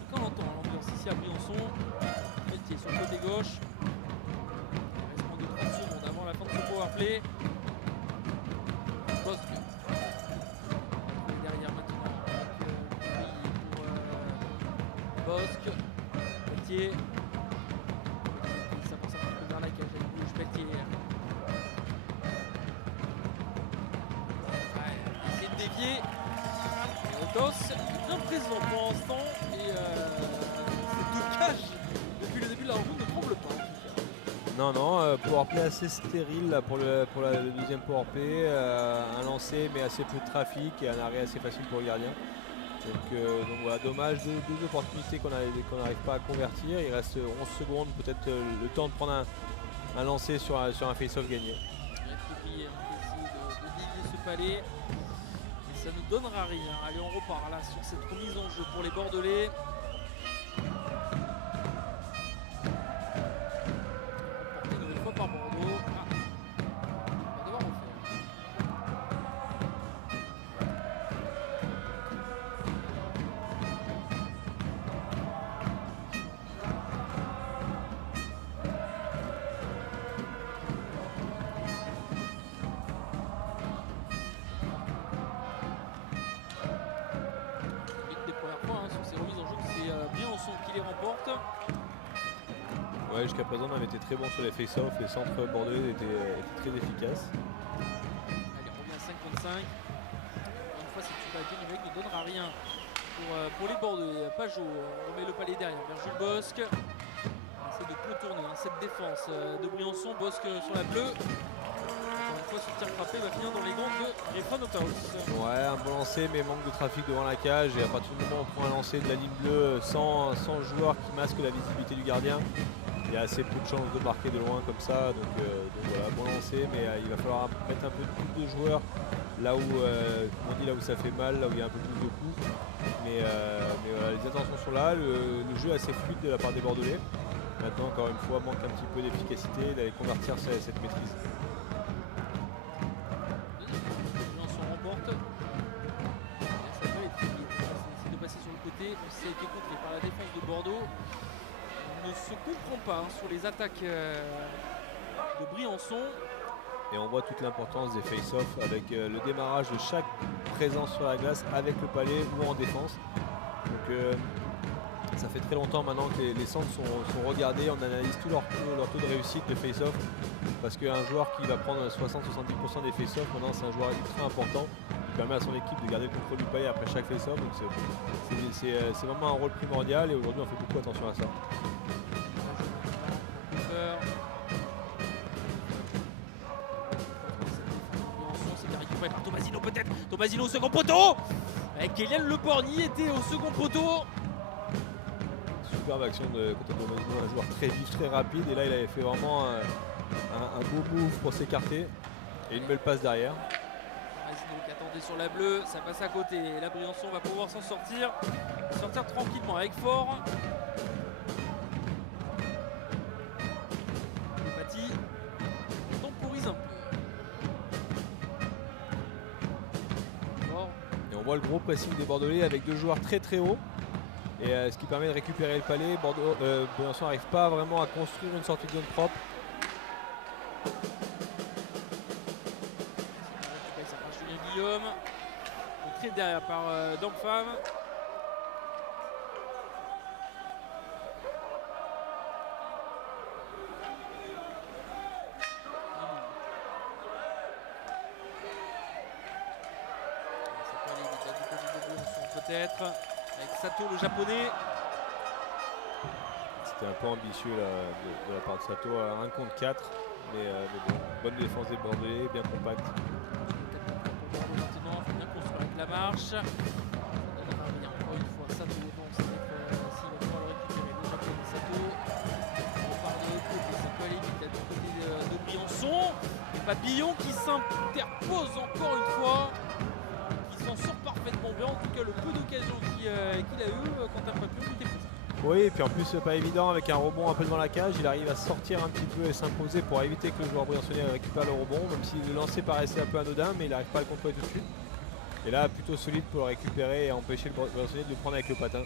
Quand on entend l'ambiance ici à Briançon, Pelletier sur le côté gauche. Il reste moins de 30 secondes avant la fin de ce powerplay. Bosque. Derrière maintenant pour Bosque. Pelletier. Ça passe un petit peu vers la cage avec Bouche Pelletier. Dévié. Et Otos bien présent pour l'instant et ces deux cages depuis le début de la rencontre ne tremblent pas. Non, powerplay assez stérile là, pour le deuxième powerplay, un lancer mais assez peu de trafic et un arrêt assez facile pour le gardien. Donc voilà, dommage, deux opportunités qu'on n'arrive pas à convertir. Il reste 11 secondes, peut-être le temps de prendre un lancer sur un face-off gagné. Il y a de dévier ce palais. Ça ne donnera rien. Allez, on repart là sur cette remise en jeu pour les Bordelais. Remporté une nouvelle fois par Bordeaux. On va devoir refaire. Qui les remporte. Ouais, jusqu'à présent on avait été très bon sur les face-off, les centres bordelais étaient très efficaces. Allez, on revient à 5-25. Une fois cette supériorité numérique ne donnera rien pour les Bordelais. Pajot, on remet le palais derrière vers Jules Bosque. On essaie de contourner cette défense de Briançon. Bosque sur la bleue. Encore une fois, ce tir frappé va finir dans les gants de Stéphane Otos. Ouais, un bon lancer mais manque de trafic devant la cage et à partir du moment où on prend un lancer de la ligne bleue sans joueur qui masque la visibilité du gardien, il y a assez peu de chances de marquer de loin comme ça. Donc voilà, bon lancer mais il va falloir mettre un peu plus de joueurs là où on dit là où ça fait mal, là où il y a un peu plus de coups. Mais voilà, les intentions sont là, le jeu est assez fluide de la part des Bordelais. Maintenant encore une fois manque un petit peu d'efficacité, d'aller convertir cette maîtrise. ça a été contré par la défense de Bordeaux. On ne se comprend pas hein, sur les attaques de Briançon. Et on voit toute l'importance des face-offs avec le démarrage de chaque présence sur la glace avec le palais ou en défense. Donc ça fait très longtemps maintenant que les centres sont regardés, on analyse tout leur taux de réussite de face-off parce qu'un joueur qui va prendre 60-70% des face-off, maintenant c'est un joueur ultra important qui permet à son équipe de garder le contrôle du palais après chaque face-off. Donc c'est vraiment un rôle primordial et aujourd'hui on fait beaucoup attention à ça. Tomasino peut-être, Tomasino au second poteau. Kélian Le Borgny était au second poteau. Superbe action de Tomasino, un joueur très vif, très rapide et là il avait fait vraiment un beau move pour s'écarter et une belle passe derrière. Tomasino qui attendait sur la bleue, ça passe à côté. Et là Briançon va pouvoir s'en sortir tranquillement avec Fort. Paty temporise un peu. Et on voit le gros pressing des Bordelais avec deux joueurs très très hauts. Et ce qui permet de récupérer le palais. Briançon n'arrive pas vraiment à construire une sortie de zone propre. Ça marche Julien Guillaume. Très derrière par Dampfam. Peut-être avec Sato le japonais. C'était un peu ambitieux là, de la part de Sato à 1 contre 4. Mais bon, bonne défense des Bordelais, bien compact. Maintenant, bien construire avec la marche. Encore une fois, Sato, non, c'est s'il va pouvoir le récupérer. Le japonais Sato. On part de l'autre côté, ça peut aller vite là, du côté de Briançon. Et Papillon qui s'interpose encore une fois. S'en sort parfaitement bien, en tout cas le peu d'occasions qu'il a eu, Quentin Papillon était présent. Oui, et puis en plus pas évident avec un rebond un peu devant la cage, il arrive à sortir un petit peu et s'imposer pour éviter que le joueur briançonnais récupère le rebond, même si le lancer paraissait un peu anodin, mais il n'arrive pas à le contrôler tout de suite. Et là plutôt solide pour le récupérer et empêcher le briançonnais de le prendre avec le patin.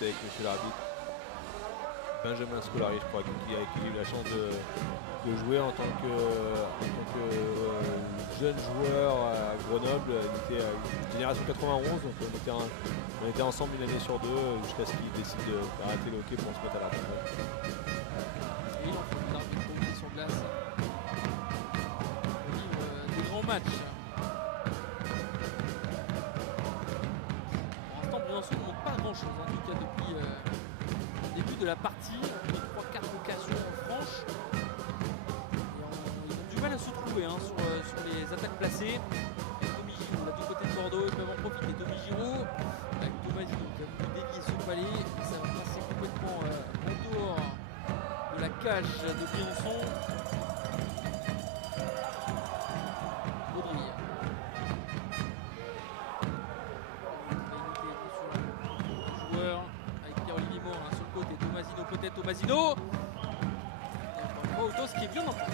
Avec monsieur l'arbitre Benjamin Scolari, je crois, qui a eu la chance de jouer en tant que jeune joueur à Grenoble. Il était génération 91, donc on était ensemble une année sur deux jusqu'à ce qu'il décide d'arrêter le hockey pour se mettre à la retraite. Et il en faut l'arbitre sur glace. Au livre des grands matchs. Briançon ne montre pas grand chose en tout cas depuis le début de la partie. On a 3-4 occasions franches. Et ils ont du mal à se trouver hein, sur les attaques placées. Tommy Giroud, là du côté de Bordeaux, ils peuvent en profiter. Tommy Giroud avec Tomasino qui a voulu dévier ce palais. Ça va passer complètement en dehors de la cage de Briançon. Baudry. Avec Pierre-Olivier Morin hein, sur le côté, Tomasino peut-être, Tomasino. Autos qui est bien en place.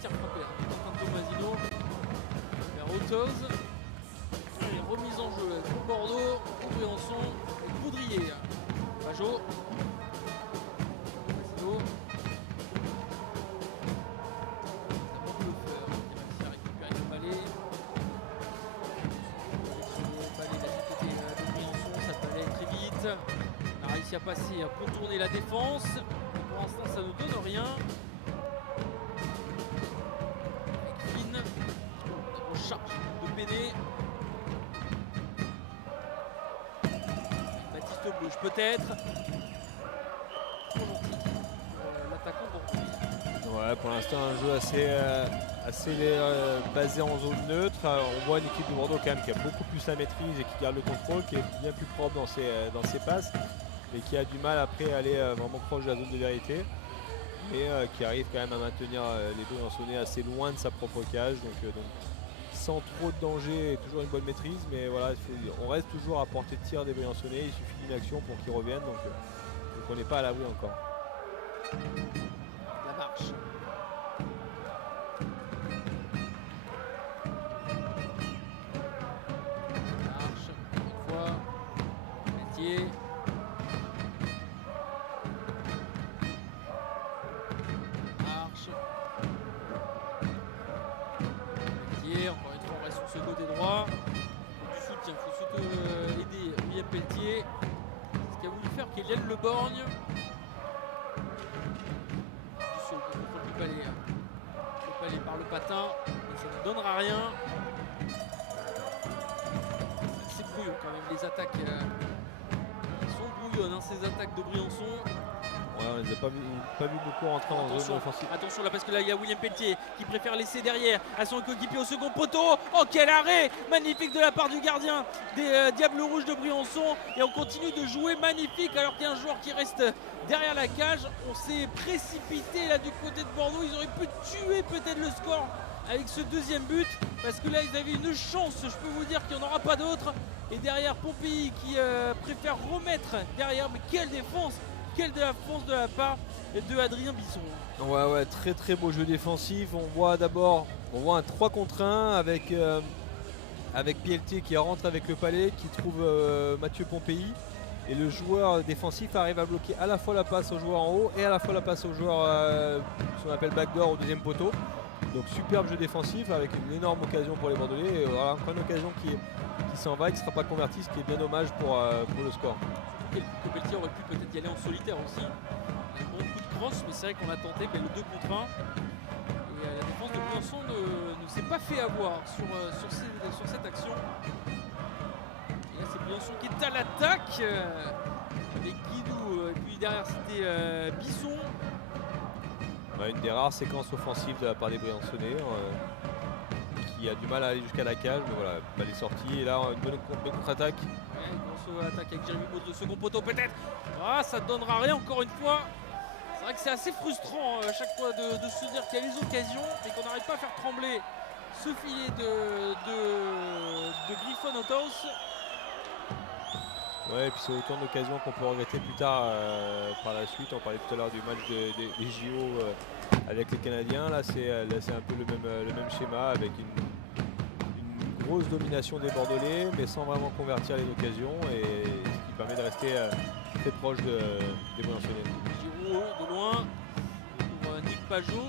Tiens, frappé, hein, Tomasino vers Autos. Remise en jeu pour Bordeaux, pour Briançon et Poudrier. Pajot. Tomasino. D'abord Bluffeur qui a réussi à récupérer le balai. Le balai là du côté de Briançon, ça peut aller très vite. On a réussi à passer, à contourner la défense. Mais pour l'instant ça ne donne rien. Avec Finn. On charge de Péné. Bouge peut-être. Trop gentil. L'attaquant Bordeaux. Ouais, pour l'instant un jeu assez basé en zone neutre. On voit une équipe de Bordeaux quand même qui a beaucoup plus la maîtrise et qui garde le contrôle, qui est bien plus propre dans ses passes. mais qui a du mal après à aller vraiment proche de la zone de vérité. Et qui arrive quand même à maintenir les Briançonnais assez loin de sa propre cage. Donc sans trop de danger et toujours une bonne maîtrise. Mais voilà, on reste toujours à portée de tir des Briançonnais. Il suffit d'une action pour qu'ils reviennent. Donc on n'est pas à l'abri encore. La marche. Marche, une fois. Métier. Marche. Métier, encore une fois, on reste sur ce côté droit. Du soutien, il faut aider William Pelletier. C'est ce qu'a voulu faire Kélian Le Borgne. Le palais par le patin, mais ça ne donnera rien. C'est brouillon quand même, les attaques sont brouillonnes, hein, ces attaques de Briançon. Ouais, on les a pas vu beaucoup rentrer en zone offensive. Attention là, parce que là il y a William Pelletier qui préfère laisser derrière à son coéquipier au second poteau. Oh, quel arrêt magnifique de la part du gardien des Diables Rouges de Briançon. Et on continue de jouer magnifique alors qu'il y a un joueur qui reste derrière la cage. On s'est précipité là du côté de Bordeaux. Ils auraient pu tuer peut-être le score avec ce deuxième but, parce que là ils avaient une chance, je peux vous dire qu'il n'y en aura pas d'autre. Et derrière Pompéi qui préfère remettre derrière. Mais quelle défense! Quelle défense de la part de Adrien Bisson. Ouais, très très beau jeu défensif. On voit un 3 contre 1 avec Pelletier qui rentre avec le palais, qui trouve Mathieu Pompéi. Et le joueur défensif arrive à bloquer à la fois la passe au joueur en haut et à la fois la passe au joueur, ce qu'on appelle backdoor, au deuxième poteau. Donc superbe jeu défensif avec une énorme occasion pour les Bordelais. Et voilà, encore une occasion qui s'en va et qui ne sera pas convertie, ce qui est bien dommage pour le score. Que Pelletier aurait pu peut-être y aller en solitaire aussi. Un bon coup de crosse, mais c'est vrai qu'on a tenté le 2 contre 1. Et la défense de Briançon ne s'est pas fait avoir sur cette action. Et là c'est Briançon qui est à l'attaque avec Guidou. Et puis derrière c'était Bisson. Une des rares séquences offensives de la part des Briançonnais. Qui a du mal à aller jusqu'à la cage, mais voilà, elle est sortie et là une bonne contre-attaque. Ouais, grosse attaque avec Jérémy Baud de second poteau peut-être. Ah, ça ne donnera rien encore une fois. C'est vrai que c'est assez frustrant à chaque fois de se dire qu'il y a les occasions et qu'on n'arrive pas à faire trembler ce filet de Griffon Autos. Ouais, et puis c'est autant d'occasions qu'on peut regretter plus tard par la suite. On parlait tout à l'heure du match des JO avec les Canadiens. Là c'est un peu le même schéma avec une grosse domination des Bordelais, mais sans vraiment convertir les occasions, et ce qui permet de rester très proche des Briançonnais. Giraud de loin pour Nick Pajot.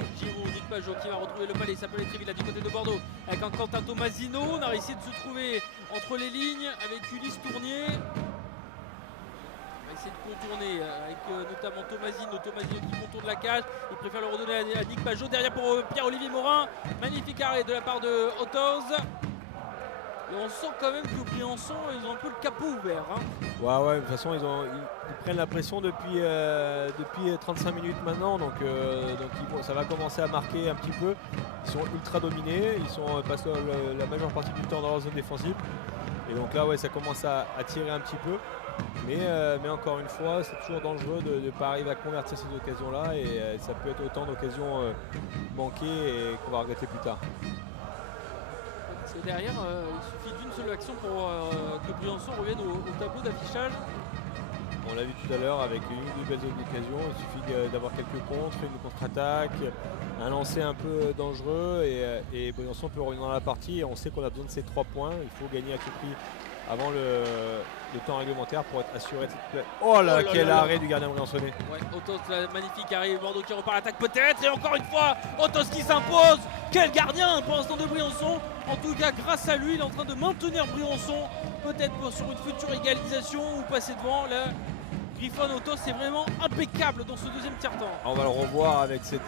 Nick Pajot qui va retrouver le palais. Ça peut aller très vite là du côté de Bordeaux avec un Quentin Tomasino. On a réussi de se trouver entre les lignes avec Ulysse Tournier. De contourner avec notamment Tomasino qui contourne la cage. Il préfère le redonner à Nick Pajot. Derrière pour Pierre-Olivier Morin. Magnifique arrêt de la part de Autos. Et on sent quand même que Briançon, ils ont un peu le capot ouvert. Hein. Ouais, de toute façon ils prennent la pression depuis 35 minutes maintenant. Donc ça va commencer à marquer un petit peu. Ils sont ultra dominés. Ils passent la majeure partie du temps dans leur zone défensive. Et donc là ça commence à tirer un petit peu. Mais encore une fois, c'est toujours dangereux de ne pas arriver à convertir ces occasions-là, et ça peut être autant d'occasions manquées et qu'on va regretter plus tard. Parce que derrière, il suffit d'une seule action pour que Briançon revienne au tableau d'affichage. On l'a vu tout à l'heure avec une ou deux belles occasions. Il suffit d'avoir quelques contres, une contre-attaque, un lancer un peu dangereux, et Briançon peut revenir dans la partie. Et on sait qu'on a besoin de ces 3 points. Il faut gagner à tout prix avant le temps réglementaire pour être assuré de cette... Oh là, quel arrêt du gardien briançonnais. Ouais, Autos, la magnifique arrêt, Bordeaux qui repart à l'attaque peut-être, et encore une fois, Autos qui s'impose. Quel gardien pour l'instant de Briançon. En tout cas, grâce à lui, il est en train de maintenir Briançon, peut-être sur une future égalisation ou passer devant. Là, Griffon Autos est vraiment impeccable dans ce deuxième tiers-temps. On va le revoir avec cette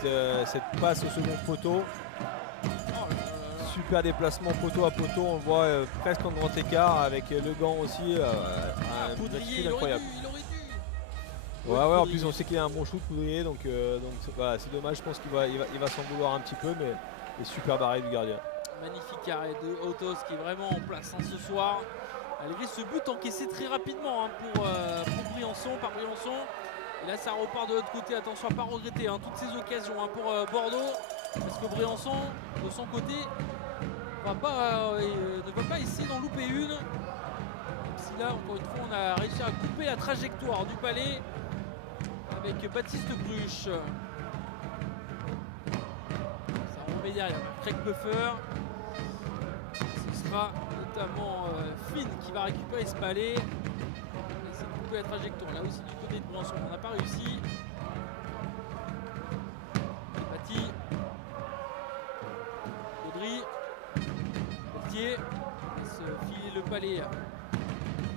passe au second poteau. Super déplacement poteau à poteau, on le voit presque en grand écart avec le gant aussi. Un Poudrier, incroyable. Il aurait dû. Ouais, en plus on sait qu'il a un bon shoot Poudrier, donc voilà, c'est dommage, je pense qu'il va s'en vouloir un petit peu, mais super barré du gardien. Magnifique arrêt de Autos qui est vraiment en place ce soir. Malgré ce but encaissé très rapidement pour Briançon, par Briançon. Et là ça repart de l'autre côté, attention à ne pas regretter toutes ces occasions pour Bordeaux. Parce que Briançon, de son côté, ne va pas essayer d'en louper une. Même si là, encore une fois, on a réussi à couper la trajectoire du palais avec Baptiste Bruch. Ça remet derrière Craig Buffer. Ce sera notamment Flynn qui va récupérer ce palais. Essayer de couper la trajectoire. Là aussi du côté de Briançon, on n'a pas réussi. Paty. Audry. Peltier. Laisse filer le palais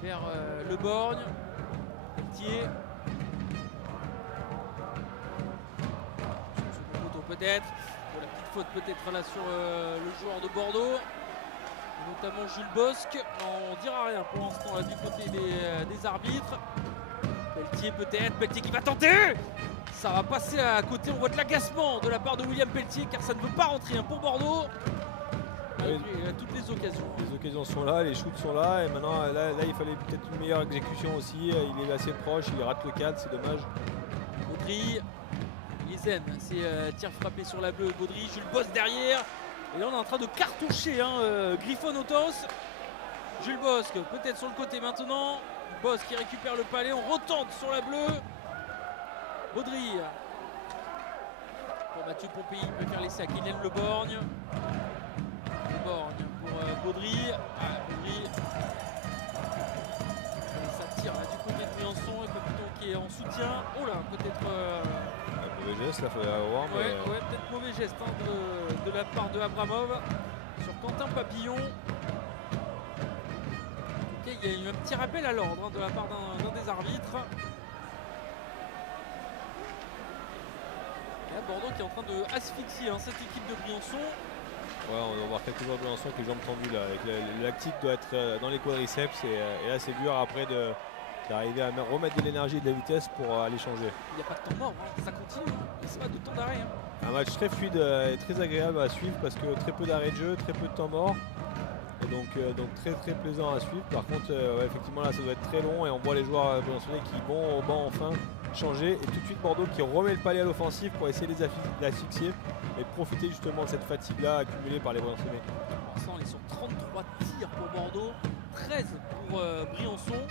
vers Le Borgne. Peltier. Peut-être, la petite faute peut-être là sur le joueur de Bordeaux, notamment Jules Bosque. On dira rien pour l'instant là du côté des arbitres. Peltier peut-être, Peltier qui va tenter. Ça va passer à côté, on voit de l'agacement de la part de William Peltier car ça ne veut pas rentrer pour Bordeaux. Malgré toutes les occasions. Les occasions sont là, les shoots sont là et maintenant là il fallait peut-être une meilleure exécution aussi. Il est assez proche, il rate le cadre, c'est dommage. Audry. Lizen, c'est tir frappé sur la bleue, Baudry, Jules Bosque derrière. Et là on est en train de cartoucher Griffon Autos. Jules Bosque peut-être sur le côté maintenant. Bosque qui récupère le palais, on retente sur la bleue. Baudry. Pour Mathieu Pompéi, il préfère laisser à Kylian Le Borgne. Le Borgne pour Baudry. Baudry. Et ça tire là du côté de Briançon et Papillon qui est en soutien. Oh là, peut-être... mauvais geste, il fallait avoir. Ouais, peut-être mauvais geste de la part de Abramov sur Quentin Papillon. Okay, il y a eu un petit rappel à l'ordre de la part d'un des arbitres. Et là, Bordeaux qui est en train de asphyxier cette équipe de Briançon. Ouais, on va voir quelques joueurs de Briançon avec les jambes tendues là. Avec le lactique doit être dans les quadriceps et là c'est dur après d'arriver à remettre de l'énergie et de la vitesse pour aller changer. Il n'y a pas de temps mort, ça continue, il n'y a pas de temps d'arrêt. Un match très fluide et très agréable à suivre parce que très peu d'arrêt de jeu, très peu de temps mort. Et donc très très plaisant à suivre. Par contre, effectivement là ça doit être très long et on voit les joueurs briançonnais qui vont au banc enfin changer. Et tout de suite Bordeaux qui remet le palais à l'offensive pour essayer de l'asphyxier et profiter justement de cette fatigue là accumulée par les briançonnais. Pour l'instant on est sur 33 tirs pour Bordeaux, 13 pour Briançon.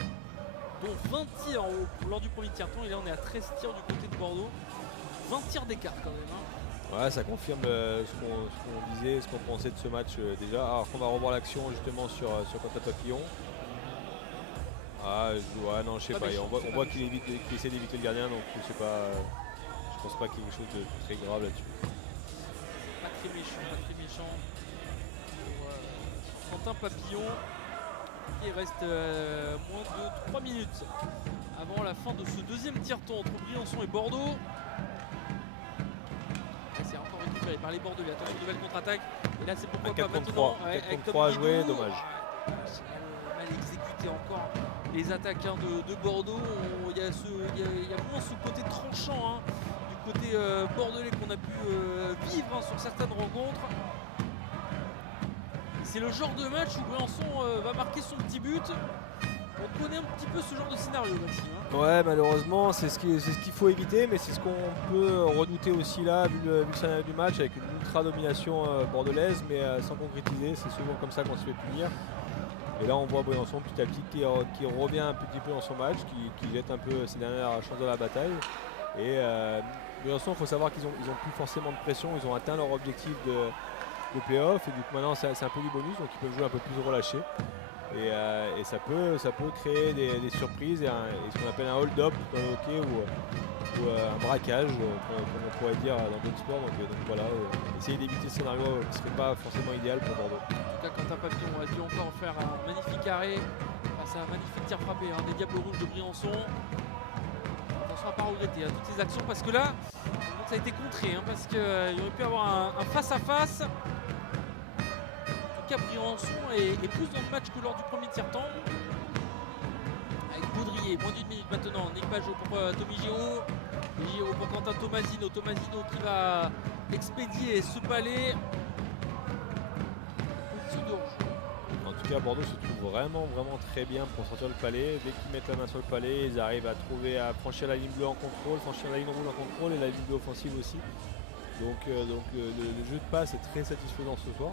Dont 20 tirs lors du premier tiers-temps et là on est à 13 tirs du côté de Bordeaux. 20 tirs d'écart quand même. Ouais, ça confirme ce qu'on disait, ce qu'on pensait de ce match déjà. Alors qu'on va revoir l'action justement sur Quentin Papillon. Non, je sais pas. On voit qu'il essaie d'éviter le gardien, donc je sais pas. Je pense pas qu'il y ait quelque chose de très grave là-dessus. Pas très méchant. Pour Quentin Papillon. Il reste moins de 3 minutes avant la fin de ce deuxième tiers-temps entre Briançon et Bordeaux. C'est encore récupéré par les Bordelais. Attention, nouvelle contre-attaque. Et là, c'est pourquoi pas maintenant. 4 contre 3 à jouer, dommage. Mal exécuté encore les attaques de Bordeaux. Il y a moins ce côté tranchant du côté bordelais qu'on a pu vivre sur certaines rencontres. C'est le genre de match où Briançon va marquer son petit but. On connaît un petit peu ce genre de scénario, Maxime. Ouais, malheureusement, c'est ce qu'il faut éviter, mais c'est ce qu'on peut redouter aussi là, vu le scénario du match, avec une ultra domination bordelaise, mais sans concrétiser. C'est souvent comme ça qu'on se fait punir. Et là, on voit Briançon petit à petit qui revient un petit peu dans son match, qui jette un peu ses dernières chances de la bataille. Et Briançon, il faut savoir qu'ils ont plus forcément de pression, ils ont atteint leur objectif de play-off et du coup maintenant c'est un peu du bonus, donc ils peuvent jouer un peu plus relâché et ça peut créer des surprises et ce qu'on appelle un hold-up dans le hockey ou un braquage comme on pourrait dire dans d'autres sports. Donc voilà, essayer d'éviter ce scénario qui ne serait pas forcément idéal pour Bordeaux. En tout cas, Quentin Papillon a dû encore faire un magnifique arrêt face à un magnifique tir frappé des Diables Rouges de Briançon. Attention à ne pas regretter toutes ces actions parce que là ça a été contré parce qu'il y aurait pu avoir un face-à-face. En tout cas, Briançon est plus dans le match que lors du premier tiers-temps. Avec Baudrier, moins d'une minute maintenant. Nick Pajot pour Tommy Giraud. Giraud pour Quentin Tomasino. Tomasino qui va expédier ce palais. Position de hors-jeu. tout cas, Bordeaux se trouve vraiment très bien pour sortir le palais. Dès qu'ils mettent la main sur le palais, ils arrivent à franchir la ligne bleue en contrôle, franchir la ligne rouge en contrôle et la ligne bleue offensive aussi. Donc le jeu de passe est très satisfaisant ce soir.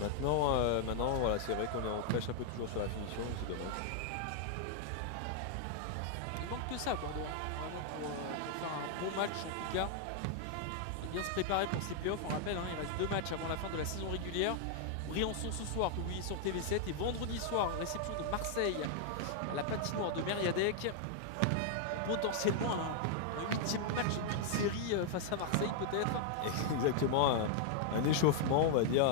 Maintenant voilà, c'est vrai qu'on crache un peu toujours sur la finition, c'est dommage. Il manque que ça, Bordeaux, vraiment pour faire un bon match en tout cas. Et bien se préparer pour ces playoffs. On rappelle, il reste 2 matchs avant la fin de la saison régulière. Briançon ce soir, que vous voyez sur TV7, et vendredi soir, réception de Marseille à la patinoire de Mériadec. Potentiellement un 8e match d'une série face à Marseille peut-être. Exactement, un échauffement, on va dire,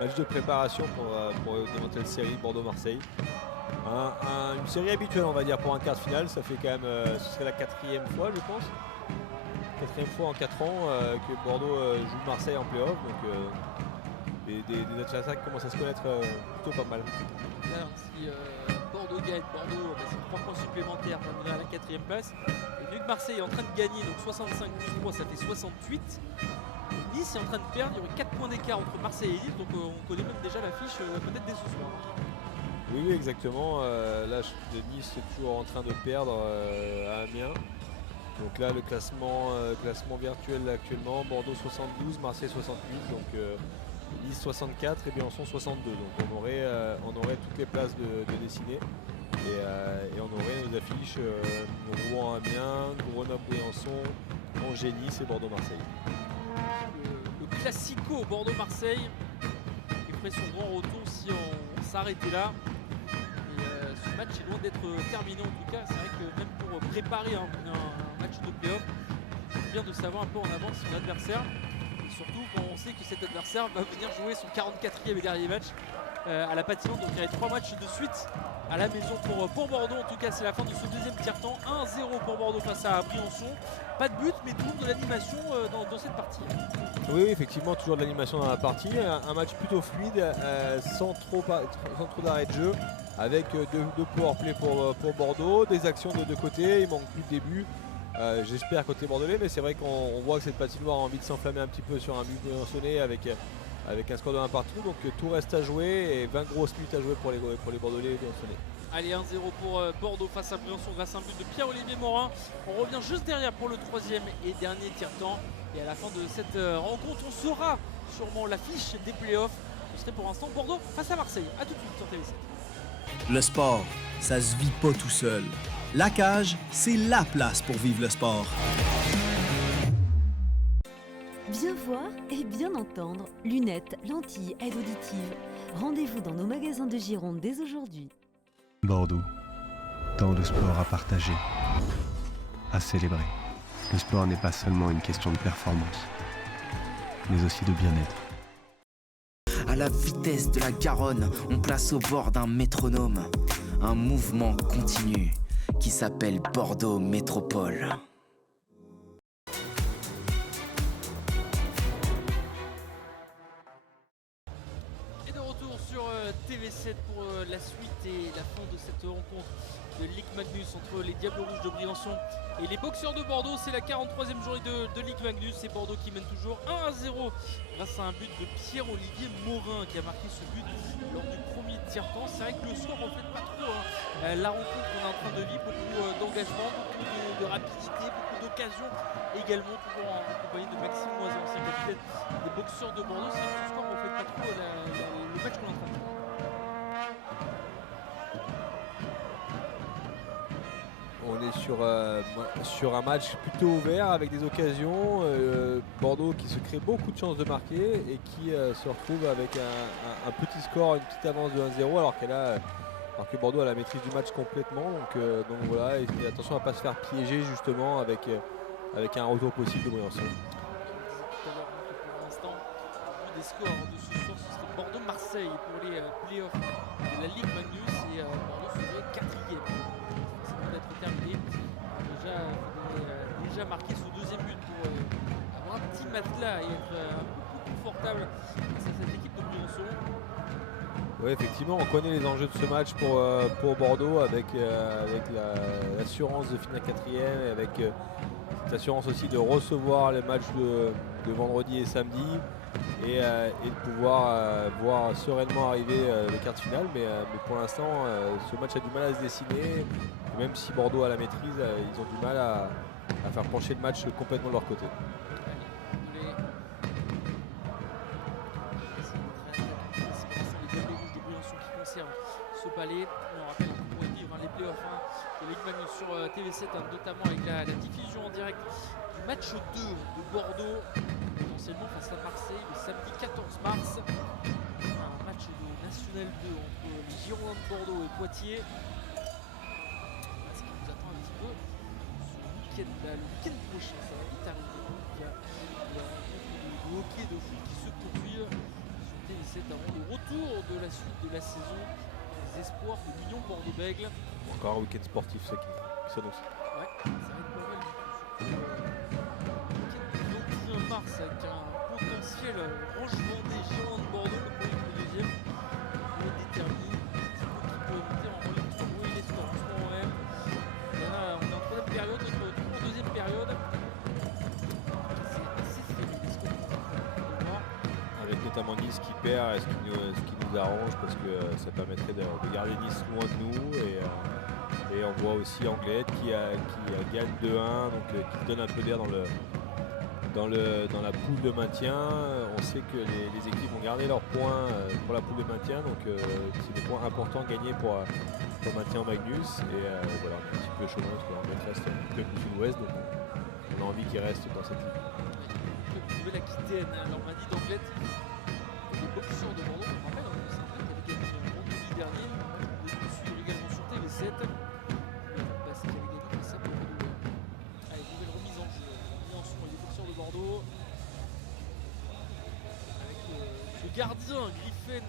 match de préparation pour d'éventuelles séries Bordeaux-Marseille. Une série habituelle, on va dire, pour un quart de finale. Ça fait quand même, ce serait la 4e fois, je pense. 4e fois en 4 ans que Bordeaux joue Marseille en play-off. Donc des adversaires qui commencent à se connaître plutôt pas mal. Là, si Bordeaux gagne, Bordeaux, c'est 3 points supplémentaires pour mener à la 4e place. Et vu que Marseille est en train de gagner, donc 65 plus 3, ça fait 68. Nice est en train de perdre, il y aurait 4 points d'écart entre Marseille et Lille, donc on connaît même déjà l'affiche peut-être dès ce soir. Oui, exactement. Là, Nice est toujours en train de perdre à Amiens. Donc là, le classement virtuel actuellement, Bordeaux 72, Marseille 68, donc Nice 64 et Briançon 62. Donc on aurait toutes les places de dessiner et on aurait nos affiches Rouen-Amiens, Grenoble-Briançon, Angers-Nice et Bordeaux-Marseille. Le classico Bordeaux-Marseille qui ferait son grand retour si on s'arrêtait là. Et ce match est loin d'être terminé en tout cas. C'est vrai que même pour préparer un match de play-off, c'est bien de savoir un peu en avance son adversaire. Et surtout quand on sait que cet adversaire va venir jouer son 44e et dernier match à la patinoire. Donc il y a 3 matchs de suite à la maison pour Bordeaux. En tout cas, c'est la fin de ce deuxième tiers-temps. 1-0 pour Bordeaux face à Briançon. Pas de but, mais toujours de l'animation dans cette partie. Oui, effectivement, toujours de l'animation dans la partie. Un match plutôt fluide, sans trop d'arrêt de jeu, avec deux powerplay pour Bordeaux, des actions de deux côtés. Il manque plus de début. J'espère côté bordelais, mais c'est vrai qu'on voit que cette patinoire a envie de s'enflammer un petit peu sur un but briançonnais avec un score de 1 partout. Donc tout reste à jouer et 20 grosses minutes à jouer pour les bordelais briançonnais. Allez, 1-0 pour Bordeaux face à Briançon grâce à un but de Pierre-Olivier Morin. On revient juste derrière pour le 3e et dernier tiers-temps. Et à la fin de cette rencontre, on saura sûrement l'affiche des playoffs. Ce serait pour l'instant Bordeaux face à Marseille. A tout de suite sur TV7. Le sport, ça se vit pas tout seul. La cage, c'est la place pour vivre le sport. Bien voir et bien entendre. Lunettes, lentilles, aides auditives. Rendez-vous dans nos magasins de Gironde dès aujourd'hui. Bordeaux, tant de sport à partager, à célébrer. Le sport n'est pas seulement une question de performance, mais aussi de bien-être. À la vitesse de la Garonne, on place au bord d'un métronome un mouvement continu qui s'appelle Bordeaux Métropole. Et de retour sur TV7 pour la suite et la fin de cette rencontre de Ligue Magnus entre les Diables Rouges de Briançon et les Boxeurs de Bordeaux. C'est la 43e journée de Ligue Magnus. C'est Bordeaux qui mène toujours 1-0 grâce à un but de Pierre-Olivier Morin qui a marqué ce but lors du premier tiers-temps. C'est vrai que le score ne reflète pas trop la rencontre qu'on est en train de vivre. Beaucoup d'engagement, beaucoup de rapidité, beaucoup d'occasions également, toujours en compagnie de Maxime Moisan, ancien capitaine des Boxeurs de Bordeaux. C'est vrai que ce score ne reflète pas trop le match qu'on est en train de faire. On est sur un match plutôt ouvert avec des occasions. Bordeaux qui se crée beaucoup de chances de marquer et qui se retrouve avec un petit score, une petite avance de 1-0 alors que Bordeaux a la maîtrise du match complètement. Donc voilà, et attention à ne pas se faire piéger justement avec un retour possible de Briançon. Tout à l'heure, pour l'instant, au vu des scores de ce soir, ce serait Bordeaux-Marseille pour les playoffs de la Ligue Magnus et Bordeaux serait 4e. Ça peut être terminé. Déjà marqué ce deuxième but pour avoir un petit matelas et être un peu plus confortable face à cette équipe de Briançon. Oui, effectivement, on connaît les enjeux de ce match pour Bordeaux avec l'assurance de finir 4e et avec cette assurance aussi de recevoir les matchs de vendredi et samedi. et de pouvoir voir sereinement arriver les quarts de finale. Mais pour l'instant, ce match a du mal à se dessiner. Et même si Bordeaux a la maîtrise, ils ont du mal à faire pencher le match complètement de leur côté. Ce palais, on rappelle qu'on pourrait vivre les playoffs de Ligue Magnus sur TV7, notamment avec la diffusion en direct du match 2 de Bordeaux, potentiellement face à Marseille le samedi 14 mars. Un match de National 2 entre les Girondins de Bordeaux et Poitiers. Ce qui nous attend un petit peu ce week-end, le week-end prochain, ça va vite arriver. Il y a les rencontres de hockey de foot qui se poursuivent sur TV7 avant le retour de la suite de la saison. Espoirs de Lyon Bordeaux-Bègles. Encore un week-end sportif qui s'annonce. Ouais, ça va être pas mal du tout. Surtout le week-end du 21 mars avec un potentiel Roche-Vendée, Girondins de Bordeaux, le premier et le deuxième. On peut déterminer qui peut monter en relais pour jouer les scores. En ce moment même, on est en troisième période, notre tour en deuxième période. C'est assez serré les scores. Avec notamment Nice qui perd, ce qui nous arrange parce que ça permettrait de garder Nice loin de nous et on voit aussi Anglette qui gagne 2-1, donc qui donne un peu d'air dans la poule de maintien. On sait que les équipes vont garder leurs points pour la poule de maintien, donc c'est des points importants gagnés pour le maintien en Magnus. Et voilà, un petit peu chaud parce qu'Anglette reste un peu du sud-ouest, donc on a envie qu'il reste dans cette ligue. Nouvelle-Aquitaine, alors on m'a dit d'Anglette, les boxeurs de Bordeaux, on rappelle, c'est un club qui avait gagné vendredi dernier, de suivre également sur TV7. Parce qu'il avait gagné face à Bordeaux. Allez, nouvelle remise en jeu, remis en son les boxeurs de Bordeaux. Avec ce gardien, Griffen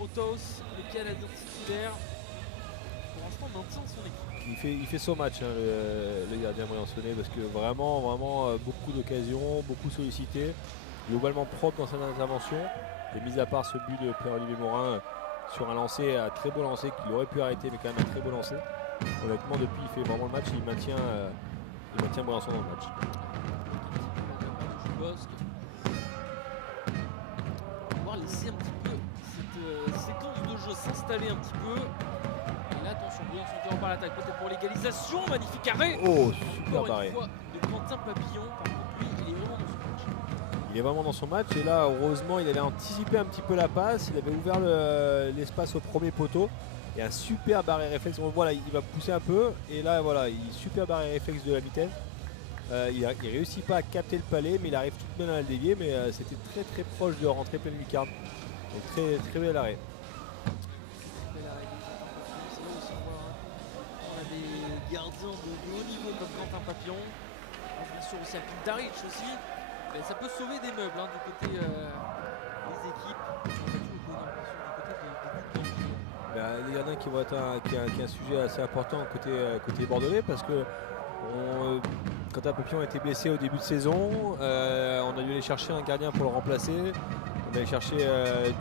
Otos, le Canadien titulaire. Pour l'instant, maintient son équipe. Il fait son match, le gardien Briançonnet, parce que vraiment beaucoup d'occasions, beaucoup sollicité, globalement propre dans sa intervention. Et mis à part ce but de Pierre-Olivier Morin sur un lancer, un très beau lancer qu'il aurait pu arrêter, mais quand même un très beau lancer. Honnêtement, depuis il fait vraiment le match, il maintient Briançon dans le match. On va pouvoir laisser un petit peu cette séquence de jeu s'installer un petit peu. Et là, attention, Briançon qui repart à l'attaque, peut-être pour l'égalisation. Magnifique arrêt. Oh, super Encore barré. une fois de Quentin Papillon. Par contre, lui, il est vraiment dans son match. Il est vraiment dans son match et là, heureusement, il avait anticipé un petit peu la passe. Il avait ouvert l'espace au premier poteau. Et un super barré réflexe. On voit là, il va pousser un peu. Et là, voilà, il super barré réflexe de la vitesse. Il réussit pas à capter le palais, mais il arrive tout de même à le dévier. Mais c'était très très proche de rentrer pleine lucarne. Donc très très bel arrêt. C'est là aussi on a des gardiens de haut niveau comme Quentin Papillon. Bien sûr aussi un Pintaric aussi. Mais ça peut sauver des meubles du côté des équipes. Les gardiens qui vont être un sujet assez important côté bordelais parce que Quentin Papillon a été blessé au début de saison. On a dû aller chercher un gardien pour le remplacer. On est allé chercher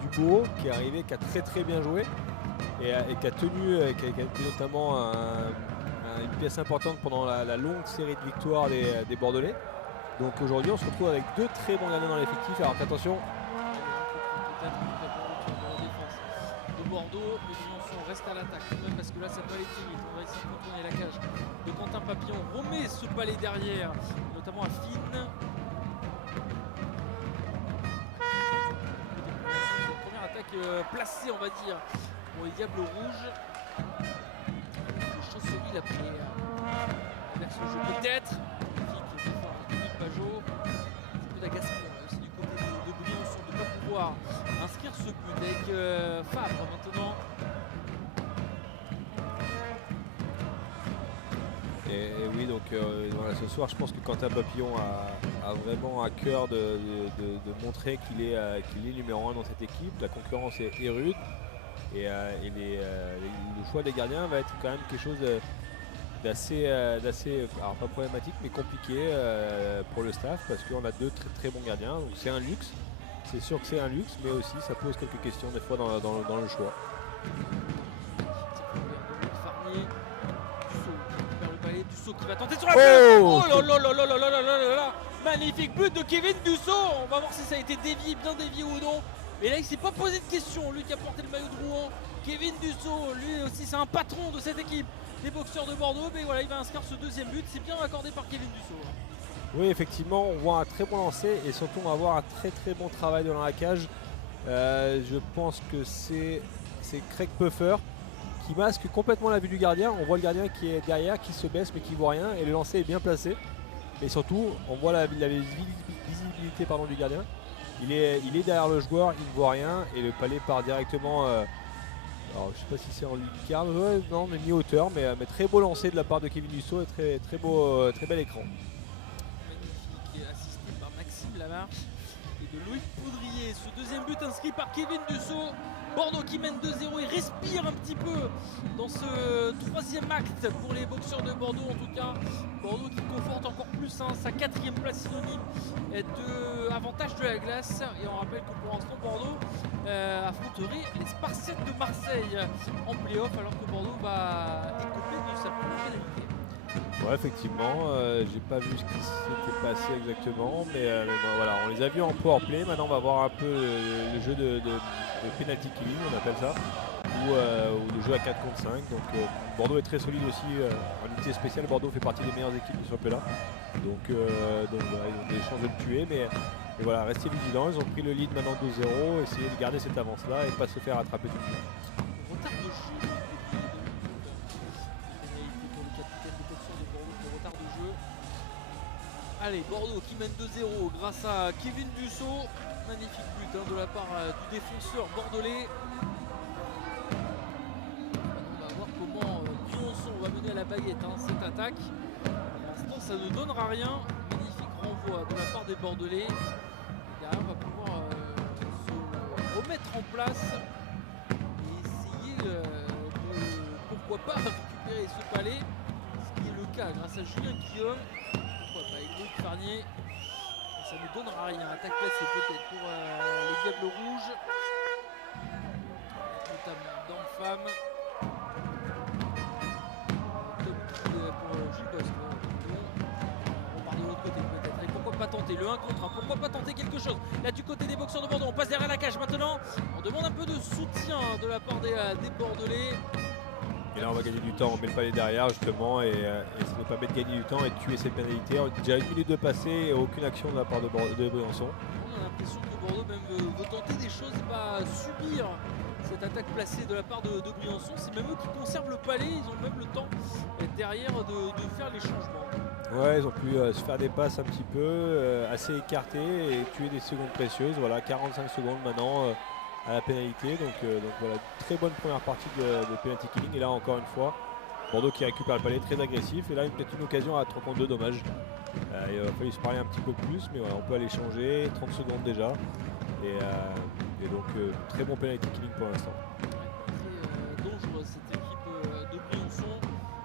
Dubourg qui est arrivé, qui a très très bien joué et qui a été notamment une pièce importante pendant la longue série de victoires des Bordelais. Donc aujourd'hui on se retrouve avec deux très bons gardiens dans l'effectif. Alors qu'attention, de Bordeaux, mais Briançon reste à l'attaque quand même parce que là ça peut aller très vite. On va essayer de contourner la cage de Quentin Papillon. Remet ce palais derrière, notamment à Finn. Première attaque placée, on va dire, pour les Diables Rouges. Le Chancelier l'a pris vers ce jeu peut-être. Pajot. C'est un peu d'agacement aussi du côté de Briançon de ne pas pouvoir inscrire ce but avec Fabre maintenant. et oui donc voilà, ce soir je pense que Quentin Papillon a vraiment à cœur de montrer qu'il est numéro 1 dans cette équipe. La concurrence est rude et le choix des gardiens va être quand même quelque chose d'assez, alors pas problématique mais compliqué pour le staff parce qu'on a deux très très bons gardiens, donc c'est un luxe, c'est sûr que c'est un luxe, mais aussi ça pose quelques questions des fois dans le choix. Farnier, Dussault qui va tenter sur la place. Oh là là là là là là là là là. Magnifique but de Kevin Dussault. On va voir si ça a été dévié, bien dévié ou non. Mais là, il s'est pas posé de questions. Lui qui a porté le maillot de Rouen, Kevin Dussault, lui aussi, c'est un patron de cette équipe des boxeurs de Bordeaux. Mais voilà, il va inscrire ce deuxième but. C'est bien accordé par Kevin Dussault. Oui, effectivement, on voit un très bon lancer et surtout on va voir un très bon travail dans la cage. Je pense que c'est Craig Puffer qui masque complètement la vue du gardien. On voit le gardien qui est derrière, qui se baisse mais qui voit rien et le lancer est bien placé. Et surtout, on voit la visibilité du gardien. Il est derrière le joueur, il ne voit rien et le palais part directement. Alors je sais pas si c'est en lucarne, non mais mi-hauteur, mais très beau lancer de la part de Kevin Dussault et très bel écran. Magnifique, assisté par Maxime Lamarche et de Loïc Poudrier. Ce deuxième but inscrit par Kevin Dussault. Bordeaux qui mène 2-0 et respire un petit peu dans ce troisième acte pour les boxeurs de Bordeaux. En tout cas, Bordeaux qui conforte encore plus sa quatrième place synonyme de avantage de la glace. Et on rappelle que pour l'instant, Bordeaux affronterait les Spartiates de Marseille en play-off, alors que Bordeaux va écoper de sa première pénalité. Ouais, effectivement, j'ai pas vu ce qui s'était passé exactement, mais bon, voilà, on les a vus en power play. Maintenant, on va voir un peu le jeu de penalty killing, on appelle ça, ou le jeu à 4 contre 5. Donc, Bordeaux est très solide aussi en unité spéciale. Bordeaux fait partie des meilleures équipes du championnat, donc voilà, ils ont des chances de le tuer, mais voilà, restez vigilants. Ils ont pris le lead maintenant 2-0, essayez de garder cette avance-là et pas se faire attraper tout de suite. Retard de jeu. Allez, Bordeaux qui mène 2-0 grâce à Kevin Dussault. Magnifique but de la part du défenseur bordelais. On va voir comment Briançon va mener à la baguette cette attaque. Pour l'instant, ça ne donnera rien. Magnifique renvoi de la part des Bordelais. Et derrière, on va pouvoir se remettre en place et essayer de, pourquoi pas, récupérer ce palais. Ce qui est le cas grâce à Julien Guillaume. Avec Loïc Farnier, ça ne donnera rien. Attaque placée peut-être pour les Diables Rouges, notamment d'Enfam. Pour Gilles Bosque. On part de l'autre côté peut-être. Et pourquoi pas tenter le 1 contre 1? Pourquoi pas tenter quelque chose? Là du côté des boxeurs de Bordeaux, on passe derrière la cage maintenant. On demande un peu de soutien de la part des Bordelais. Et là on va gagner du temps, on met le palais derrière justement et ça ne pas mettre gagner du temps et tuer cette pénalité. On a déjà 1 minute de passé et aucune action de la part de Briançon. On a l'impression que Bordeaux même veut tenter des choses et pas subir cette attaque placée de la part de Briançon. C'est même eux qui conservent le palais, ils ont même le temps derrière de faire les changements. Ouais, ils ont pu se faire des passes un petit peu, assez écartées et tuer des secondes précieuses. Voilà, 45 secondes maintenant. À la pénalité, donc voilà, très bonne première partie de penalty killing. Et là encore une fois, Bordeaux qui récupère le palais, très agressif. Et là peut-être une occasion à 3 contre 2, dommage. Il va falloir se parler un petit peu plus, mais voilà, on peut aller changer, 30 secondes déjà. Et donc très bon penalty killing pour l'instant. Très dangereux cette équipe de Briançon.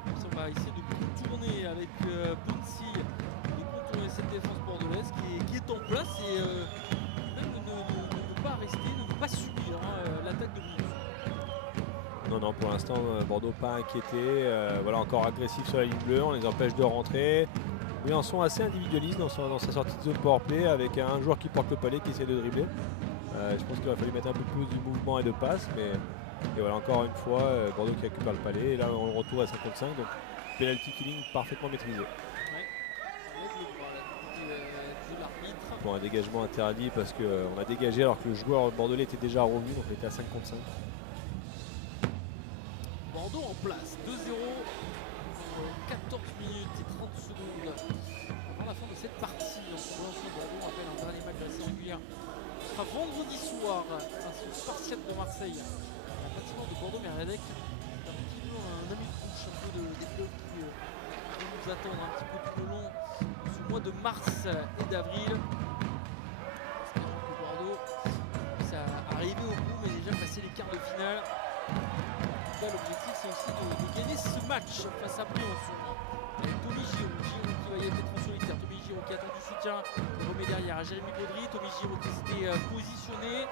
On va essayer de contourner avec Bouncy, de contourner cette défense bordelaise qui est en place et même ne pas rester, ne pas subir l'attaque de Briançon. Non, pour l'instant, Bordeaux pas inquiété. Voilà, encore agressif sur la ligne bleue, on les empêche de rentrer. Briançon assez individualiste dans sa sortie de zone powerplay avec un joueur qui porte le palais qui essaie de dribbler. Je pense qu'il va falloir mettre un peu plus de mouvement et de passe, mais et voilà, encore une fois, Bordeaux qui récupère le palais. Et là, on retourne à 55, donc penalty killing parfaitement maîtrisé. Pour un dégagement interdit parce qu'on a dégagé alors que le joueur bordelais était déjà revenu, donc on était à 5 contre 5. Bordeaux en place, 2-0, 14 minutes et 30 secondes avant la fin de cette partie. Bordeaux rappelle un dernier match de la série régulière. Ce sera vendredi soir face aux Spartiates de Marseille. La patinoire de Bordeaux-Mériadec, un petit peu un ami de couche, un peu des clubs qui vont nous attendre un petit peu tout le long de ce mois de mars et d'avril. Arrivé au bout, mais déjà passé les quarts de finale. L'objectif c'est aussi de gagner ce match face à Briançon. Avec Tommy Giroud qui va y être en solitaire. Tommy Giroud qui attend du soutien, il remet derrière à Jérémy Baudry. Tommy Giroud qui s'était positionné.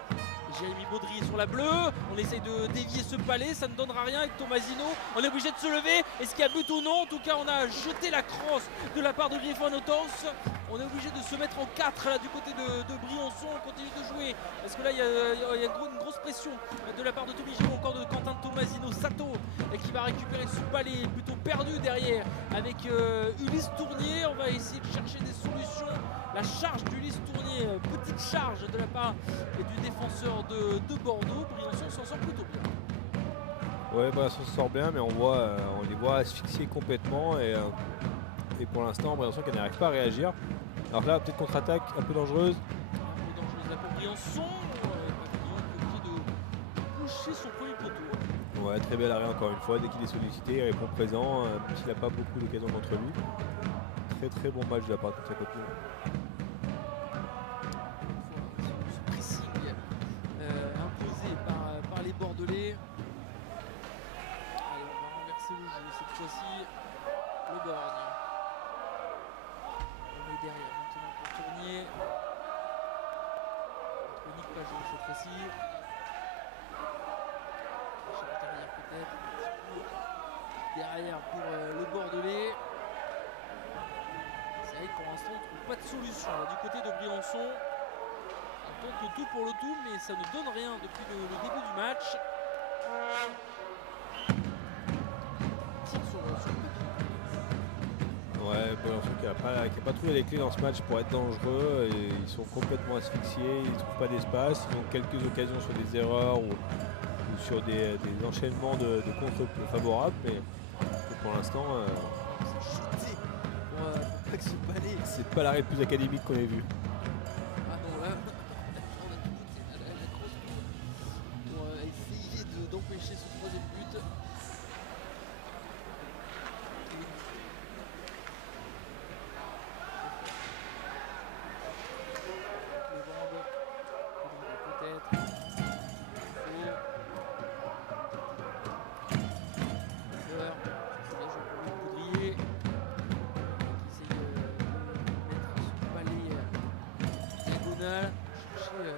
Jérémy Baudry sur la bleue. On essaye de dévier ce palais, ça ne donnera rien avec Tomasino. On est obligé de se lever. Est-ce qu'il y a but ou non? En tout cas, on a jeté la crosse de la part de Griffon Autos. On est obligé de se mettre en 4 là du côté de Briançon. On continue de jouer parce que là il y a une grosse pression de la part de Tommy Giroud, encore de Quentin Tomasino. Sato qui va récupérer ce balai plutôt perdu derrière avec Ulysse Tournier. On va essayer de chercher des solutions. La charge d'Ulysse Tournier, petite charge de la part du défenseur de Bordeaux. Briançon s'en sort plutôt bien. Ouais, Briançon s'en sort bien, mais on les voit asphyxier complètement et pour l'instant Briançon qui n'arrive pas à réagir. Alors là, peut-être contre-attaque un peu dangereuse. Un peu dangereuse là pour Briançon. Papillon qui est obligé de coucher son premier poteau. Ouais, très bel arrêt encore une fois. Dès qu'il est sollicité, il répond présent, même s'il n'a pas beaucoup d'occasions contre lui. Très très bon match de la part de sa copine. Ce pressing imposé par les Bordelais. Allez, on va renverser le jeu cette fois-ci. Le Borgne. On est derrière maintenant pour Tournier. Entre Nick Pajot cette fois-ci. Derrière peut-être. Derrière pour le Bordelais. C'est vrai que pour l'instant on ne trouve pas de solution là, du côté de Briançon. On tente le tout pour le tout, mais ça ne donne rien depuis le début du match. Tire sur le but. Ouais, Briançon qui n'a pas trouvé les clés dans ce match pour être dangereux. Et ils sont complètement asphyxiés, ils ne trouvent pas d'espace. Ils ont quelques occasions sur des erreurs ou sur des enchaînements de contre favorables. Mais pour l'instant, Chuté pour pas que ce balai. c'est pas l'arrêt le plus académique qu'on ait vu. Ah non, là, on a tout jeté la grosse tour pour essayer d'empêcher ce troisième but. Peut-être. C'est bien joué pour le Poudrier. Qui essaye de mettre son balai diagonal, chercher la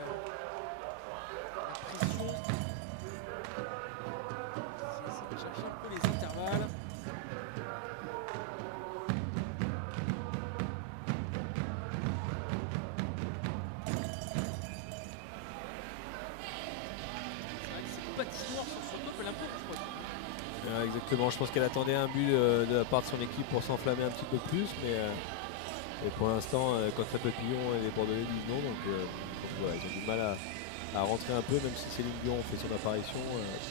pression. Essayer de chercher un peu les intervalles. C'est vrai que c'est patinoire sur son top, elle a un peu refroidi. Exactement, je pense qu'elle attendait un but de la part de son équipe pour s'enflammer un petit peu plus, mais et pour l'instant, quand la Papillon et les Bordelais disent non, donc voilà, ils ont du mal à rentrer un peu, même si Céline Dion fait son apparition,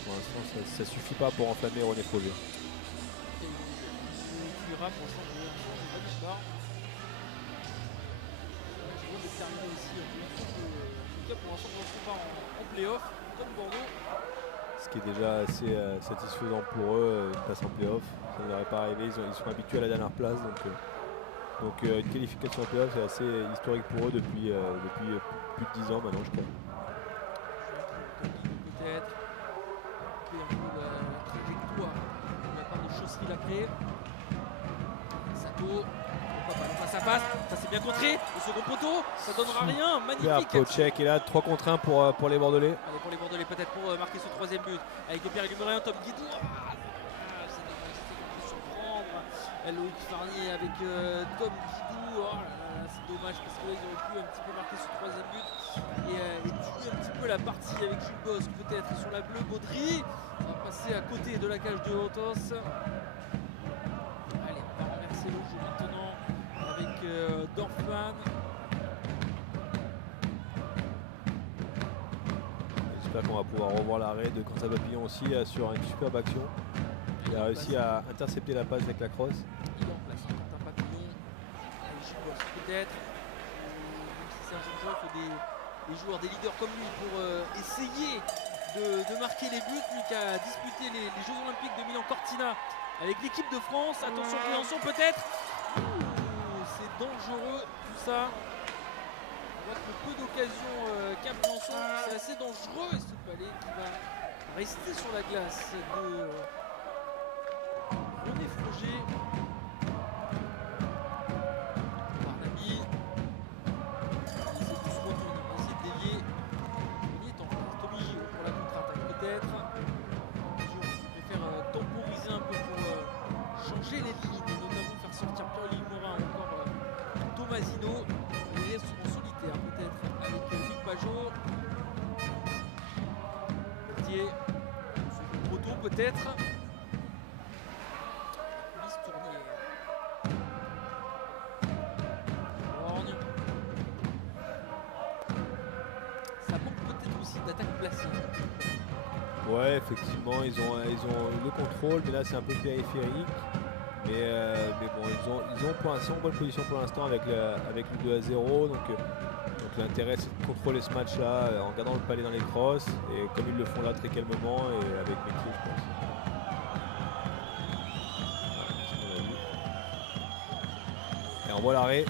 pour l'instant ça suffit pas pour enflammer René Froger. Et il tuera pour l'instant, c'est pas d'histoire. Je vois déterminer aussi en tout cas pour l'instant on se prépare en play-off comme Bordeaux. Ce qui est déjà assez satisfaisant pour eux, une place en play-off, ça ne leur est pas arrivé, ils sont habitués à la dernière place, donc une qualification en play-off c'est assez historique pour eux depuis plus de 10 ans maintenant je crois. Peut-être un peu la trajectoire de la part de Chausserie Lacré. Sato, pourquoi pas, enfin, ça passe, ça s'est bien contré, le second poteau, ça donnera rien, magnifique. Pochek est là, 3 contre 1 pour les Bordelais. Allez pour les Bordelais peut-être pour marquer ce troisième but avec Pierre Lumerin, Tom Guidou. C'est dommage, c'était compliqué de surprendre. Loïc Farnier avec Tom Guidou. Oh là là, c'est dommage parce que là, ils auraient pu un petit peu marquer ce troisième but et tuer un petit peu la partie avec Jules Bosque peut-être sur la bleue. Baudry va passer à côté de la cage de Hotos. Allez, on va renverser le jeu maintenant avec Dorfman. J'espère qu'on va pouvoir revoir l'arrêt de Quentin Papillon aussi sur une superbe action. Il a réussi à intercepter la passe avec la crosse. Il est en place, Quentin Papillon. Allez, Jules Bosque peut-être. Même si c'est un jeune joueur, il faut des joueurs, des leaders comme lui pour essayer de marquer les buts. Lui qui a disputé les Jeux Olympiques de Milan-Cortina avec l'équipe de France. Attention, Briançon peut-être. C'est dangereux tout ça. On voit que le peu d'occasions qu'a Briançon, c'est assez dangereux. Et ce balai qui va rester sur la glace de René Froger. Barnaby. Il essaie de se retourner, il va essayer de dévier. Il est en place. Tommy Giroud pour la contre-attaque peut-être. Giroud qui préfère temporiser un peu pour changer les lignes, et notamment faire sortir Pierre-Olivier Morin ou encore Tomasino. peut-être. Coulisses tournées. Borgne. Ça manque peut-être aussi d'attaque placée. Ouais, effectivement, ils ont le contrôle, mais là c'est un peu périphérique. Mais bon, ils ont pour l'instant une bonne position pour l'instant avec le 2-0. Donc l'intérêt c'est de contrôler ce match-là en gardant le palais dans les crosses. Et comme ils le font là très calmement et avec métier, je pense. Et on voit l'arrêt.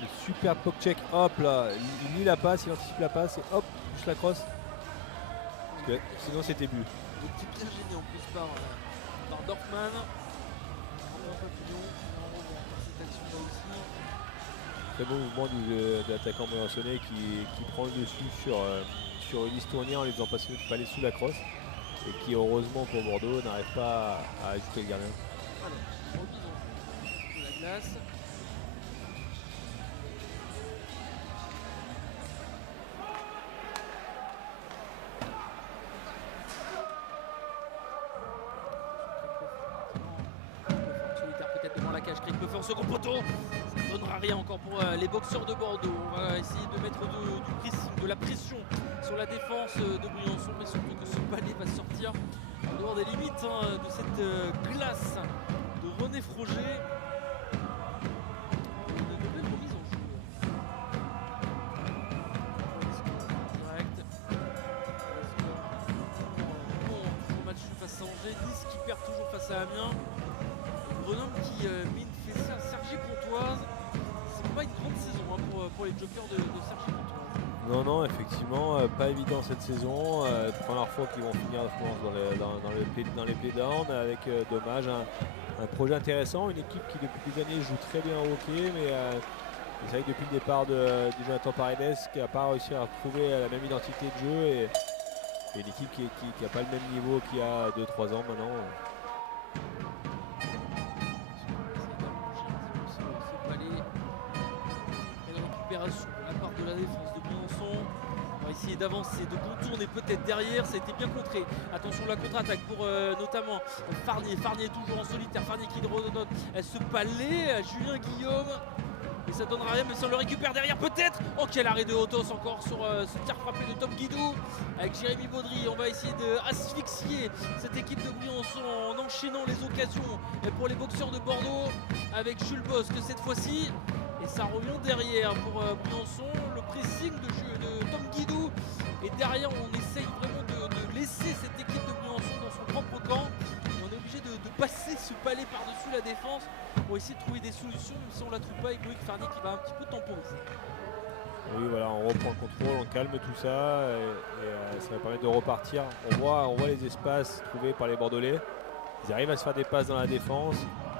Le super poke check, hop là, il lit la passe, il anticipe la passe et hop, juste la crosse. Parce que sinon c'était but. Il était bien gêné en plus par Dorfman. Un papillon, un rebond dans cette action-là aussi. Très bon mouvement de l'attaquant Briançonnais qui prend le dessus sur Ulysse Tournier en lui faisant passer le palais sous la crosse et qui heureusement pour Bordeaux n'arrive pas à ajuster le gardien. Alors, remise en jeu de la glace. Peut-être devant la cage, Craig peut faire un second poteau. Ça ne donnera rien encore pour les boxeurs de Bordeaux. On va essayer de mettre du pressing, de la pression sur la défense de Briançon, mais surtout que ce palais va sortir en dehors des limites de cette glace de René Froger. Une nouvelle remise en jeu. Direct. Bon, le match face à Angers, Nice qui perd toujours face à Amiens. Grenoble qui met une fessée à Sergi Pontoise. C'est pas une grande saison pour les jokers de Sergi Pontoise. Non, effectivement, pas évident cette saison. Première fois qu'ils vont finir je pense, dans les playdowns avec dommage un projet intéressant, une équipe qui depuis des années joue très bien au hockey, mais c'est vrai que depuis le départ de Jonathan Paredes qui n'a pas réussi à retrouver la même identité de jeu et une équipe qui n'a pas le même niveau qu'il y a 2-3 ans maintenant. Récupération de la part de la défense de Briançon. On va essayer d'avancer, de contourner peut-être derrière. Ça a été bien contré. Attention la contre-attaque pour notamment Farnier. Farnier toujours en solitaire. Farnier qui redonne ce palais à Julien Guillaume. Et ça donnera rien, mais si on le récupère derrière peut-être. Oh, quel arrêt de Otos encore sur ce tir frappé de Tom Guidou avec Jérémy Baudry. On va essayer d'asphyxier cette équipe de Briançon en enchaînant les occasions pour les boxeurs de Bordeaux avec Jules Bosque cette fois-ci. Et ça revient derrière pour Briançon, le pressing de Tom Guidou. Et derrière, on essaye vraiment de laisser cette équipe de Briançon dans son propre camp. Et on est obligé de passer ce palais par-dessus la défense pour essayer de trouver des solutions, même si on ne la trouve pas avec Loïc Farnier qui va un petit peu temporiser. Oui, voilà, on reprend le contrôle, on calme tout ça et ça va permettre de repartir. On voit les espaces trouvés par les Bordelais. Ils arrivent à se faire des passes dans la défense.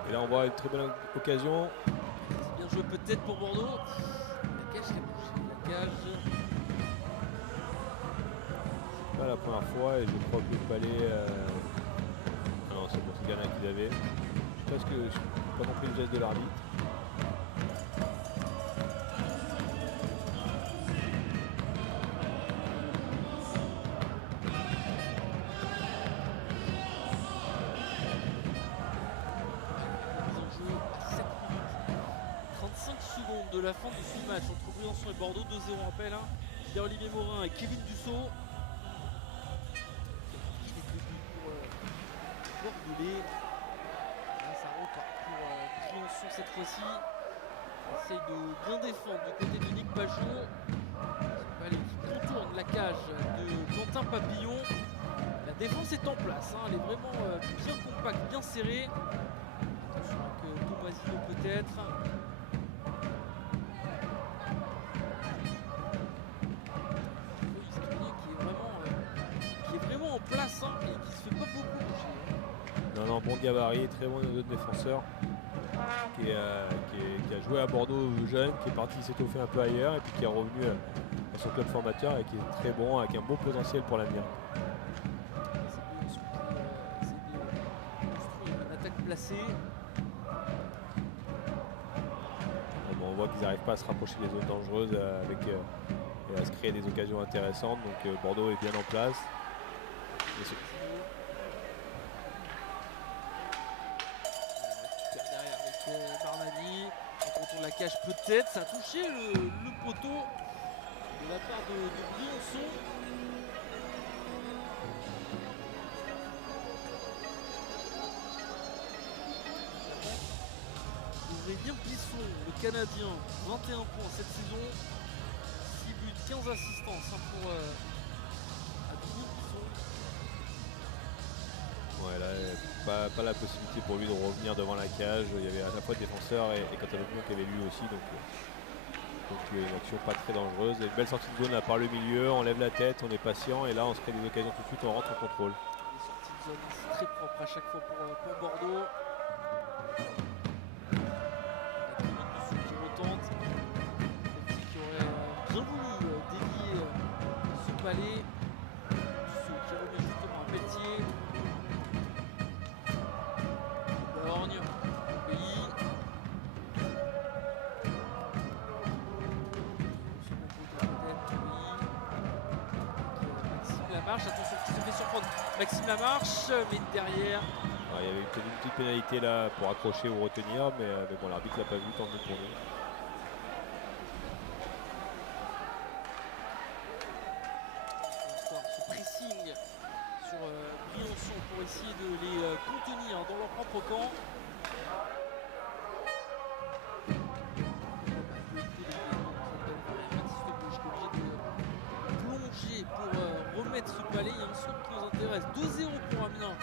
Et là, on voit une très bonne occasion. Bien joué peut-être pour Bordeaux. La cage qui a bougé. La cage. C'est pas la première fois et je crois que le palais. Ah non, c'est bon, c'est Gallin qui l'avait. Je pense que je n'ai pas compris le geste de l'arbitre. De la fin de ce match entre Briançon et Bordeaux, 2-0 en rappel. Il y a Olivier Morin et Kevin Dussault. Il est début pour Bordelais. Là, ça repart pour Briançon cette fois-ci. On essaye de bien défendre du côté de Nick Pajot. Qui contourne la cage de Quentin Papillon. La défense est en place, elle est vraiment bien compacte, bien serrée. Attention avec Tomasino peut-être. Place et qui se fait pas beaucoup bouger. Non, bon gabarit, très bon défenseur qui a joué à Bordeaux jeune, qui est parti s'étoffer un peu ailleurs et puis qui est revenu dans son club formateur et qui est très bon, avec un beau potentiel pour l'avenir. C'est une attaque placée. Bon, on voit qu'ils n'arrivent pas à se rapprocher des zones dangereuses et à se créer des occasions intéressantes, donc Bordeaux est bien en place. de la cage peut-être, ça a touché le poteau de la part de Briançon. Aurélien Bisson, le Canadien, 21 points cette saison, 6 buts, 15 assistances pour Adeline Bisson. Ouais, là, pas la possibilité pour lui de revenir devant la cage. Il y avait à la fois le défenseur et Cantalopoulos qui avait lui aussi. Donc une action pas très dangereuse. Et une belle sortie de zone là par le milieu, on lève la tête, on est patient et là on se crée des occasions tout de suite, on rentre en contrôle. Les sorties de zone, c'est très propre à chaque fois pour Bordeaux. Qui retente. Qui aurait bien voulu dévier ce palais. Qui remet justement un Pelletier. Borgne, pays. Maxime Lamarche, attention qui se fait surprendre. Maxime Lamarche, mais derrière. Il y avait une petite pénalité là pour accrocher ou retenir, mais bon, l'arbitre l'a pas vu, tant mieux pour nous. Ce pressing sur Briançon pour essayer de les contenir dans leur propre camp. Plonger pour remettre ce palais. Il y a une seconde qui nous intéresse. 2-0 pour Amiens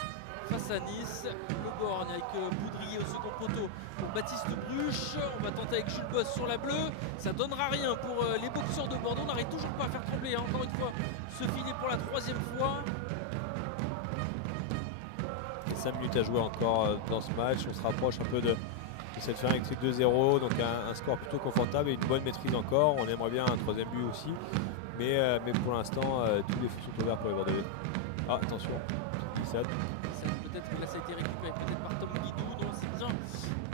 face à Nice. Le Borgne avec Boudrier au second poteau pour Baptiste Bruche. On va tenter avec Jules Boss sur la bleue. Ça donnera rien pour les boxeurs de Bordeaux. On n'arrive toujours pas à faire trembler, hein, encore une fois, ce filet pour la 3e fois. 5 minutes à jouer encore dans ce match. On se rapproche un peu de cette fin avec ces 2-0. Donc un score plutôt confortable et une bonne maîtrise encore. On aimerait bien un 3e but aussi. Mais pour l'instant, tous les feux sont ouverts pour les Bordelais. Ah, attention, glissade. Peut-être que là ça a été récupéré peut-être par Tom Guidou. Non, c'est bien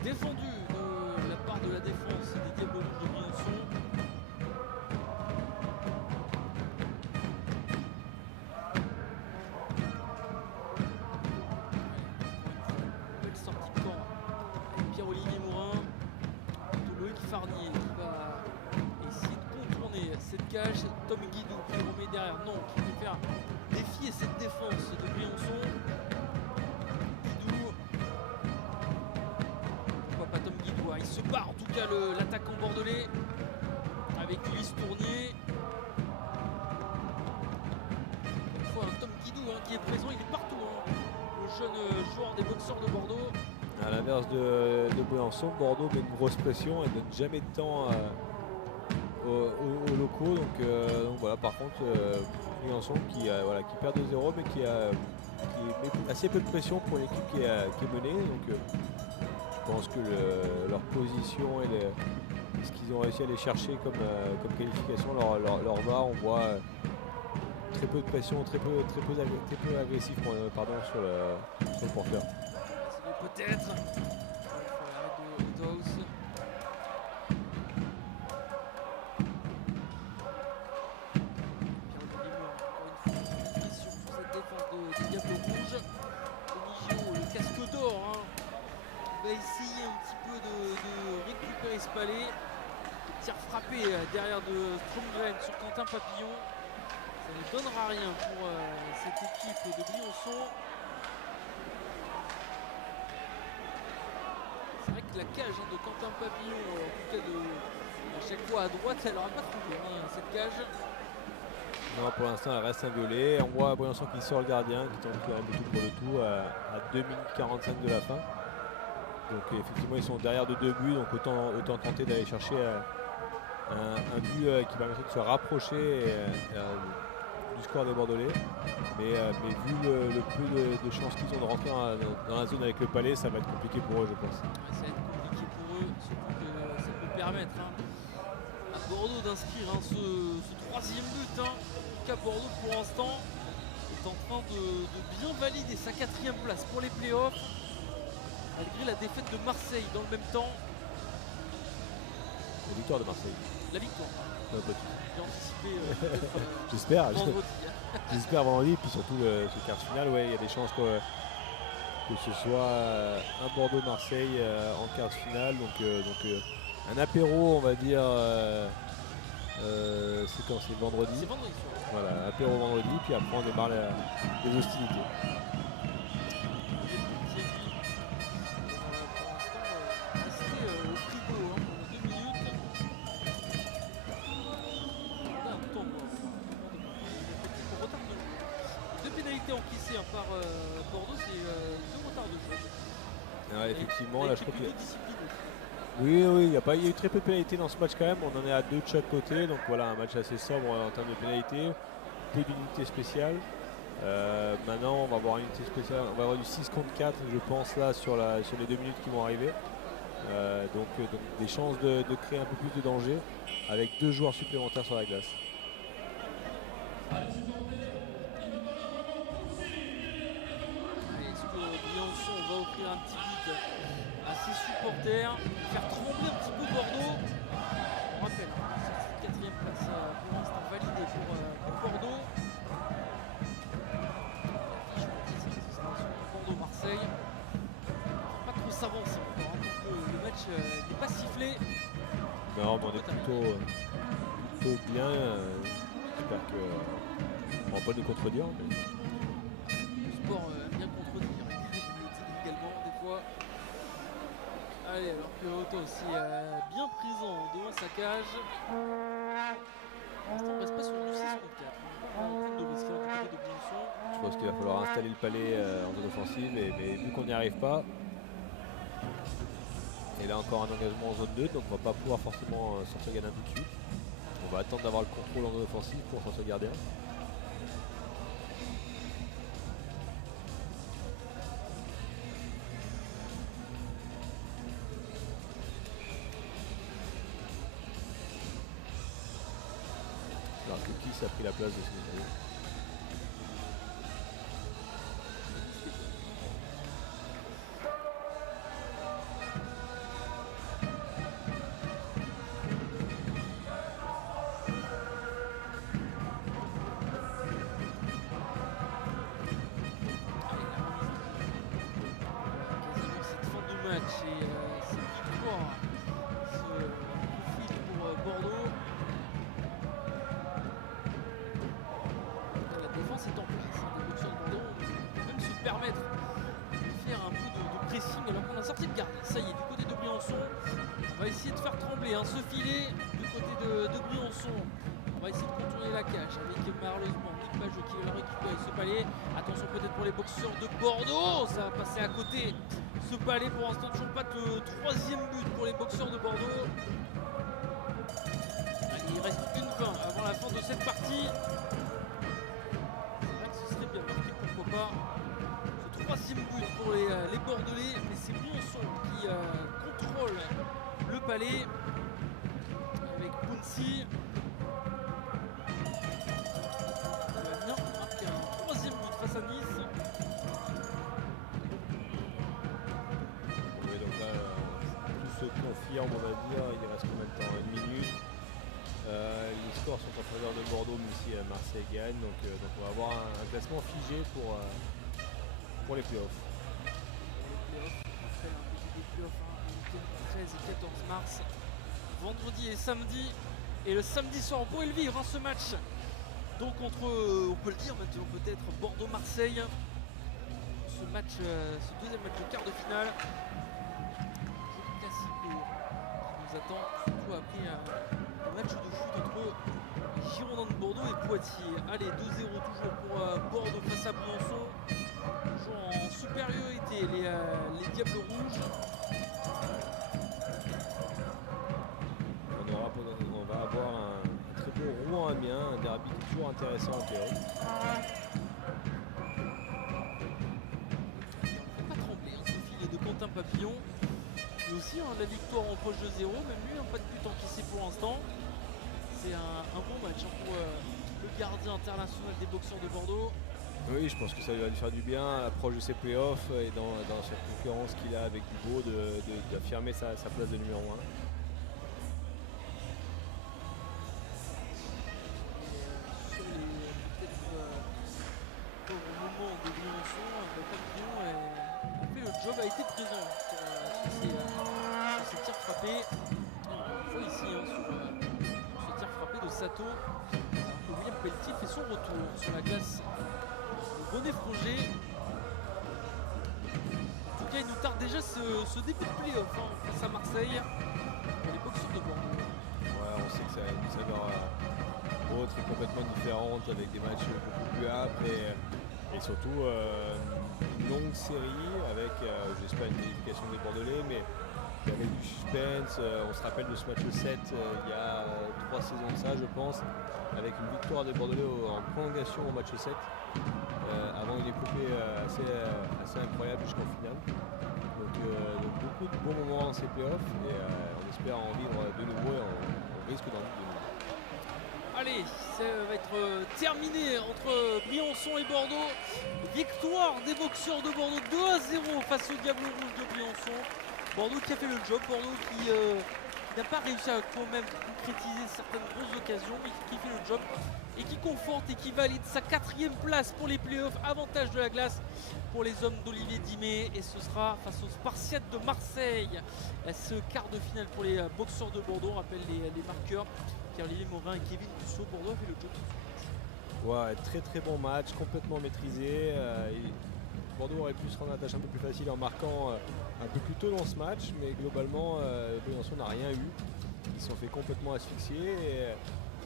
défendu de la part de la défense des Diables Rouges de Briançon. Belle sortie de camp avec Pierre-Olivier Morin. Loïc Farnier qui va essayer de contourner cette cage. Tom Guidou qui remet derrière. Non, qui peut faire défier cette défense de Briançon. Il se bat en tout cas l'attaquant bordelais avec Ulysse Tournier. Une fois un Tom Guidou qui est présent, il est partout, hein, le jeune joueur des boxeurs de Bordeaux. À l'inverse de Briançon, Bordeaux met une grosse pression et ne donne jamais de temps aux locaux. Donc voilà, par contre, Briançon qui perd 2-0 mais qui met assez peu de pression pour une équipe qui est menée. Donc, je pense que leur position et ce qu'ils ont réussi à aller chercher comme qualification leur va. On voit très peu de pression, très peu agressif sur le porteur. C'est peut-être. Il faut l'arrêt de Dawes. Sur cette défense des Diables Rouges. Omigio, le casque d'or. Hein. Va essayer un petit peu de récupérer ce palais. Tir frappé derrière de Stromgren sur Quentin Papillon. Ça ne donnera rien pour cette équipe de Briançon. C'est vrai que la cage de Quentin Papillon, en tout cas à chaque fois à droite, elle n'aura pas trouvé cette cage. Non, pour l'instant elle reste inviolée. On voit Briançon qui sort le gardien, qui tente de faire le tout pour le tout à 2 minutes 45 de la fin. Donc effectivement ils sont derrière de 2 buts, donc autant tenter d'aller chercher un but qui permettrait de se rapprocher du score des Bordelais. Mais vu le peu de chances qu'ils ont de rentrer dans la zone avec le palais, ça va être compliqué pour eux, je pense. Ouais, ça va être compliqué pour eux, surtout que ça peut permettre à Bordeaux d'inscrire ce 3e but. En tout cas Bordeaux pour l'instant est en train de bien valider sa 4e place pour les playoffs. Malgré la défaite de Marseille dans le même temps. La victoire de Marseille. La victoire. J'ai anticipé. J'espère. Vendredi. J'espère vendredi. Puis surtout ce quart de finale, ouais, il y a des chances que ce soit un Bordeaux-Marseille en quart de finale. Donc un apéro, on va dire. C'est quand c'est vendredi. C'est vendredi soir. Voilà, apéro vendredi, puis après on démarre les hostilités. Rester au frigo pendant 2 minutes. On a un temps de retard de jeu. 2 pénalités encaissées par Bordeaux, c'est 2 retards de jeu. Ouais, effectivement, Et là je crois plutôt que. discipliné. Oui, il y a eu très peu de pénalités dans ce match quand même. On en est à 2 de chaque côté, donc voilà, un match assez sobre en termes de pénalités. Peu d'unités spéciales. Maintenant, on va avoir une unité spéciale. On va avoir du 6 contre 4, je pense, là sur les 2 minutes qui vont arriver. Donc des chances de créer un peu plus de danger avec 2 joueurs supplémentaires sur la glace. Est-ce que Briançon va offrir un petit but à ses supporters, faire trembler un petit peu Bordeaux? On rappelle, cette 4e place pour l'instant validée pour Bordeaux. Bordeaux-Marseille. Pas trop s'avancer encore, parce que le match n'est pas sifflé. Non, mais on est plutôt bien. J'espère qu'on va pas nous contredire. Mais... Le sport bien contredire également des fois. Allez, alors que Otto aussi bien présent devant sa cage. Pour l'instant, on reste pas sur du 6 contre 4. On va prendre de risque du côté de Briançon. Je pense qu'il va falloir installer le palais en zone offensive, mais vu qu'on n'y arrive pas, et là encore un engagement en zone 2, donc on va pas pouvoir forcément sortir gardien tout de suite. On va attendre d'avoir le contrôle en zone offensive pour sortir gardien. Alors que qui a pris la place de ce milieu. Et cette victoire se profile pour Bordeaux. La défense est en place. Les boxeurs de Bordeaux vont même se permettre de faire un peu de pressing alors qu'on a sorti le gardien. Ça y est, du côté de Briançon, on va essayer de faire trembler ce filet du côté de Briançon. On va essayer de contourner la cage avec malheureusement Nick Pajot qui va récupérer ce palais. Attention peut-être pour les boxeurs de Bordeaux, ça va passer à côté. Ce palais pour l'instant toujours pas de 3e but pour les boxeurs de Bordeaux. Il reste une fin avant la fin de cette partie. C'est vrai que ce serait bien marqué, pourquoi pas. Ce 3e but pour les Bordelais, mais c'est Briançon qui contrôle le palais avec Pouncy. Il va bien marquer un 3e but face à Nice. Se confirme, on va dire, il reste combien de temps? 1 minute. Les scores sont en faveur de Bordeaux, mais aussi Marseille gagne, donc on va avoir un classement figé pour les playoffs. Les playoffs, après un début des playoffs, le week-end 13 et 14 mars, vendredi et samedi. Et le samedi soir, on pourrait le vivre ce match. Donc entre, on peut le dire maintenant peut-être, Bordeaux-Marseille. Ce match, ce 2e match de quart de finale. Nous attend surtout après un match de foot entre Girondins de Bordeaux et Poitiers. Allez, 2-0 toujours pour Bordeaux face à Briançon. Toujours en supériorité les Diables Rouges. On va avoir un très beau Rouen-Amiens, un derby toujours intéressant en théorie. On ne fait pas trembler ce filet de Quentin Papillon. Et aussi la victoire en poche de 0, même lui pas de but encaissé pour l'instant. C'est un bon match pour le gardien international des boxeurs de Bordeaux. Oui, je pense que ça va lui faire du bien à l'approche de ses playoffs et dans cette concurrence qu'il a avec Dubo d'affirmer sa place de numéro 1. Sur peut-être au moment de Briançon, Papillon a fait le job, a été présent sur ses tirs frappés. Sato. Alors que William Pelletier fait son retour sur la glace de Bonnet-Froger. En tout cas, il nous tarde déjà ce début de play-off face à Marseille pour les boxeurs de Bordeaux. Ouais, on sait que c'est une saveur autre et complètement différente avec des matchs beaucoup plus âpres et surtout une longue série avec, j'espère, une qualification des Bordelais, mais avec du suspense. On se rappelle de ce match 7 il y a 3 saisons de ça, je pense, avec une victoire des Bordelais en prolongation au match 7, avant une épopée assez incroyable jusqu'en finale. Donc beaucoup de bons moments dans ces playoffs et on espère en vivre de nouveau et on risque d'en vivre de nouveau. Allez, ça va être terminé entre Briançon et Bordeaux. Victoire des boxeurs de Bordeaux 2-0 face aux Diables Rouges de Briançon. Bordeaux qui a fait le job, Bordeaux qui n'a pas réussi à quand même concrétiser certaines grosses occasions, mais qui fait le job et qui conforte et qui valide sa 4e place pour les playoffs. Avantage de la glace pour les hommes d'Olivier Dimé et ce sera face aux Spartiates de Marseille. Ce quart de finale pour les boxeurs de Bordeaux, on rappelle les marqueurs. Pierre-Olivier Morin et Kevin Dussault. Bordeaux a fait le job. Ouais, très bon match, complètement maîtrisé. Bordeaux aurait pu se rendre à la tâche un peu plus facile en marquant un peu plus tôt dans ce match, mais globalement, Briançon n'a rien eu. Ils se sont fait complètement asphyxier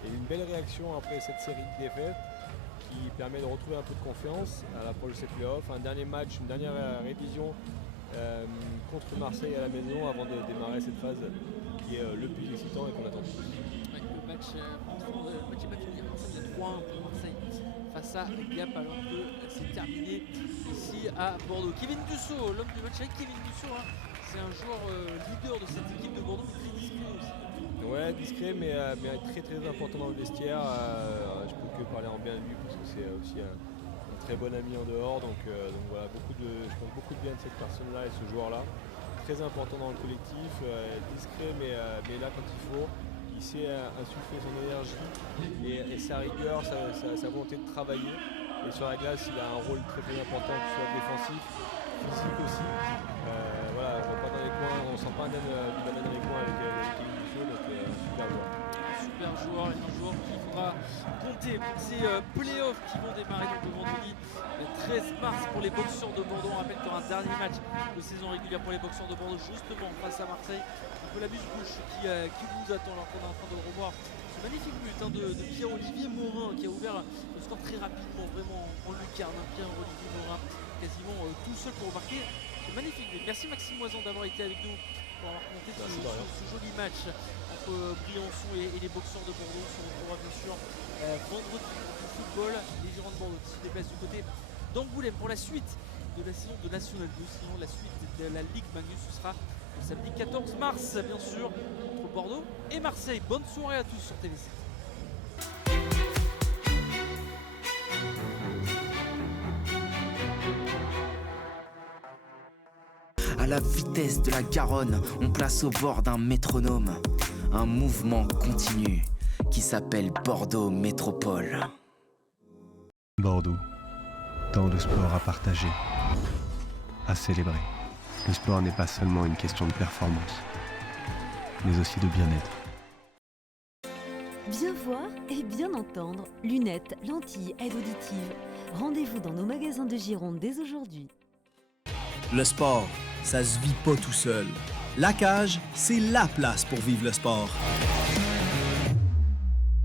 et une belle réaction après cette série de défaites qui permet de retrouver un peu de confiance à l'approche de ces playoffs. Un dernier match, une dernière révision contre Marseille à la maison avant de démarrer cette phase qui est le plus excitant et qu'on attend tous. Ouais, le match est pas fini. Marseille a 3-1 pour Marseille face à Gap alors que c'est terminé ici à Bordeaux. Kevin Dussault, l'homme du match avec Kevin Dussault, c'est un joueur leader de cette équipe de Bordeaux, mais très discret aussi. Ouais, discret mais très important dans le vestiaire. Je peux que parler en bien de lui parce que c'est aussi un très bon ami en dehors. Donc voilà, je pense beaucoup de bien de cette personne-là et ce joueur-là. Très important dans le collectif, discret mais là quand il faut. Il sait insuffler son énergie et sa rigueur, sa volonté de travailler. Et sur la glace, il a un rôle très important, que ce soit défensif, physique aussi. Voilà, on va pas dans les coins, on sent pas du banane dans les coins avec Kevin Dussault, donc super joueur. Super joueur et un joueur qu'il faudra compter pour ces playoffs qui vont démarrer donc le vendredi 13 mars pour les boxeurs de Bordeaux. On rappelle qu'il y aura un dernier match de saison régulière pour les boxeurs de Bordeaux justement face à Marseille. Un peu la buse-bouche qui vous attend alors qu'on est en train de le revoir. Ce magnifique but de Pierre-Olivier Morin qui a ouvert le score très rapidement, vraiment en lucarne. Pierre-Olivier Morin quasiment tout seul pour marquer ce magnifique but. Merci Maxime Moisan d'avoir été avec nous pour avoir commenté ce joli match entre Briançon et les boxeurs de Bordeaux. On se retrouvera bien sûr vendredi au football. Les Girondins de Bordeaux qui se déplacent du côté d'Angoulême pour la suite de la saison de National 2. Sinon la suite de la Ligue Magnus ce sera le samedi 14 mars bien sûr entre Bordeaux et Marseille. Bonne soirée à tous sur TV7. À la vitesse de la Garonne, on place au bord d'un métronome un mouvement continu qui s'appelle Bordeaux Métropole. Bordeaux, tant de sport à partager, à célébrer. Le sport n'est pas seulement une question de performance, mais aussi de bien-être. Bien voir et bien entendre. Lunettes, lentilles, aides auditives. Rendez-vous dans nos magasins de Gironde dès aujourd'hui. Le sport, ça se vit pas tout seul. La cage, c'est la place pour vivre le sport.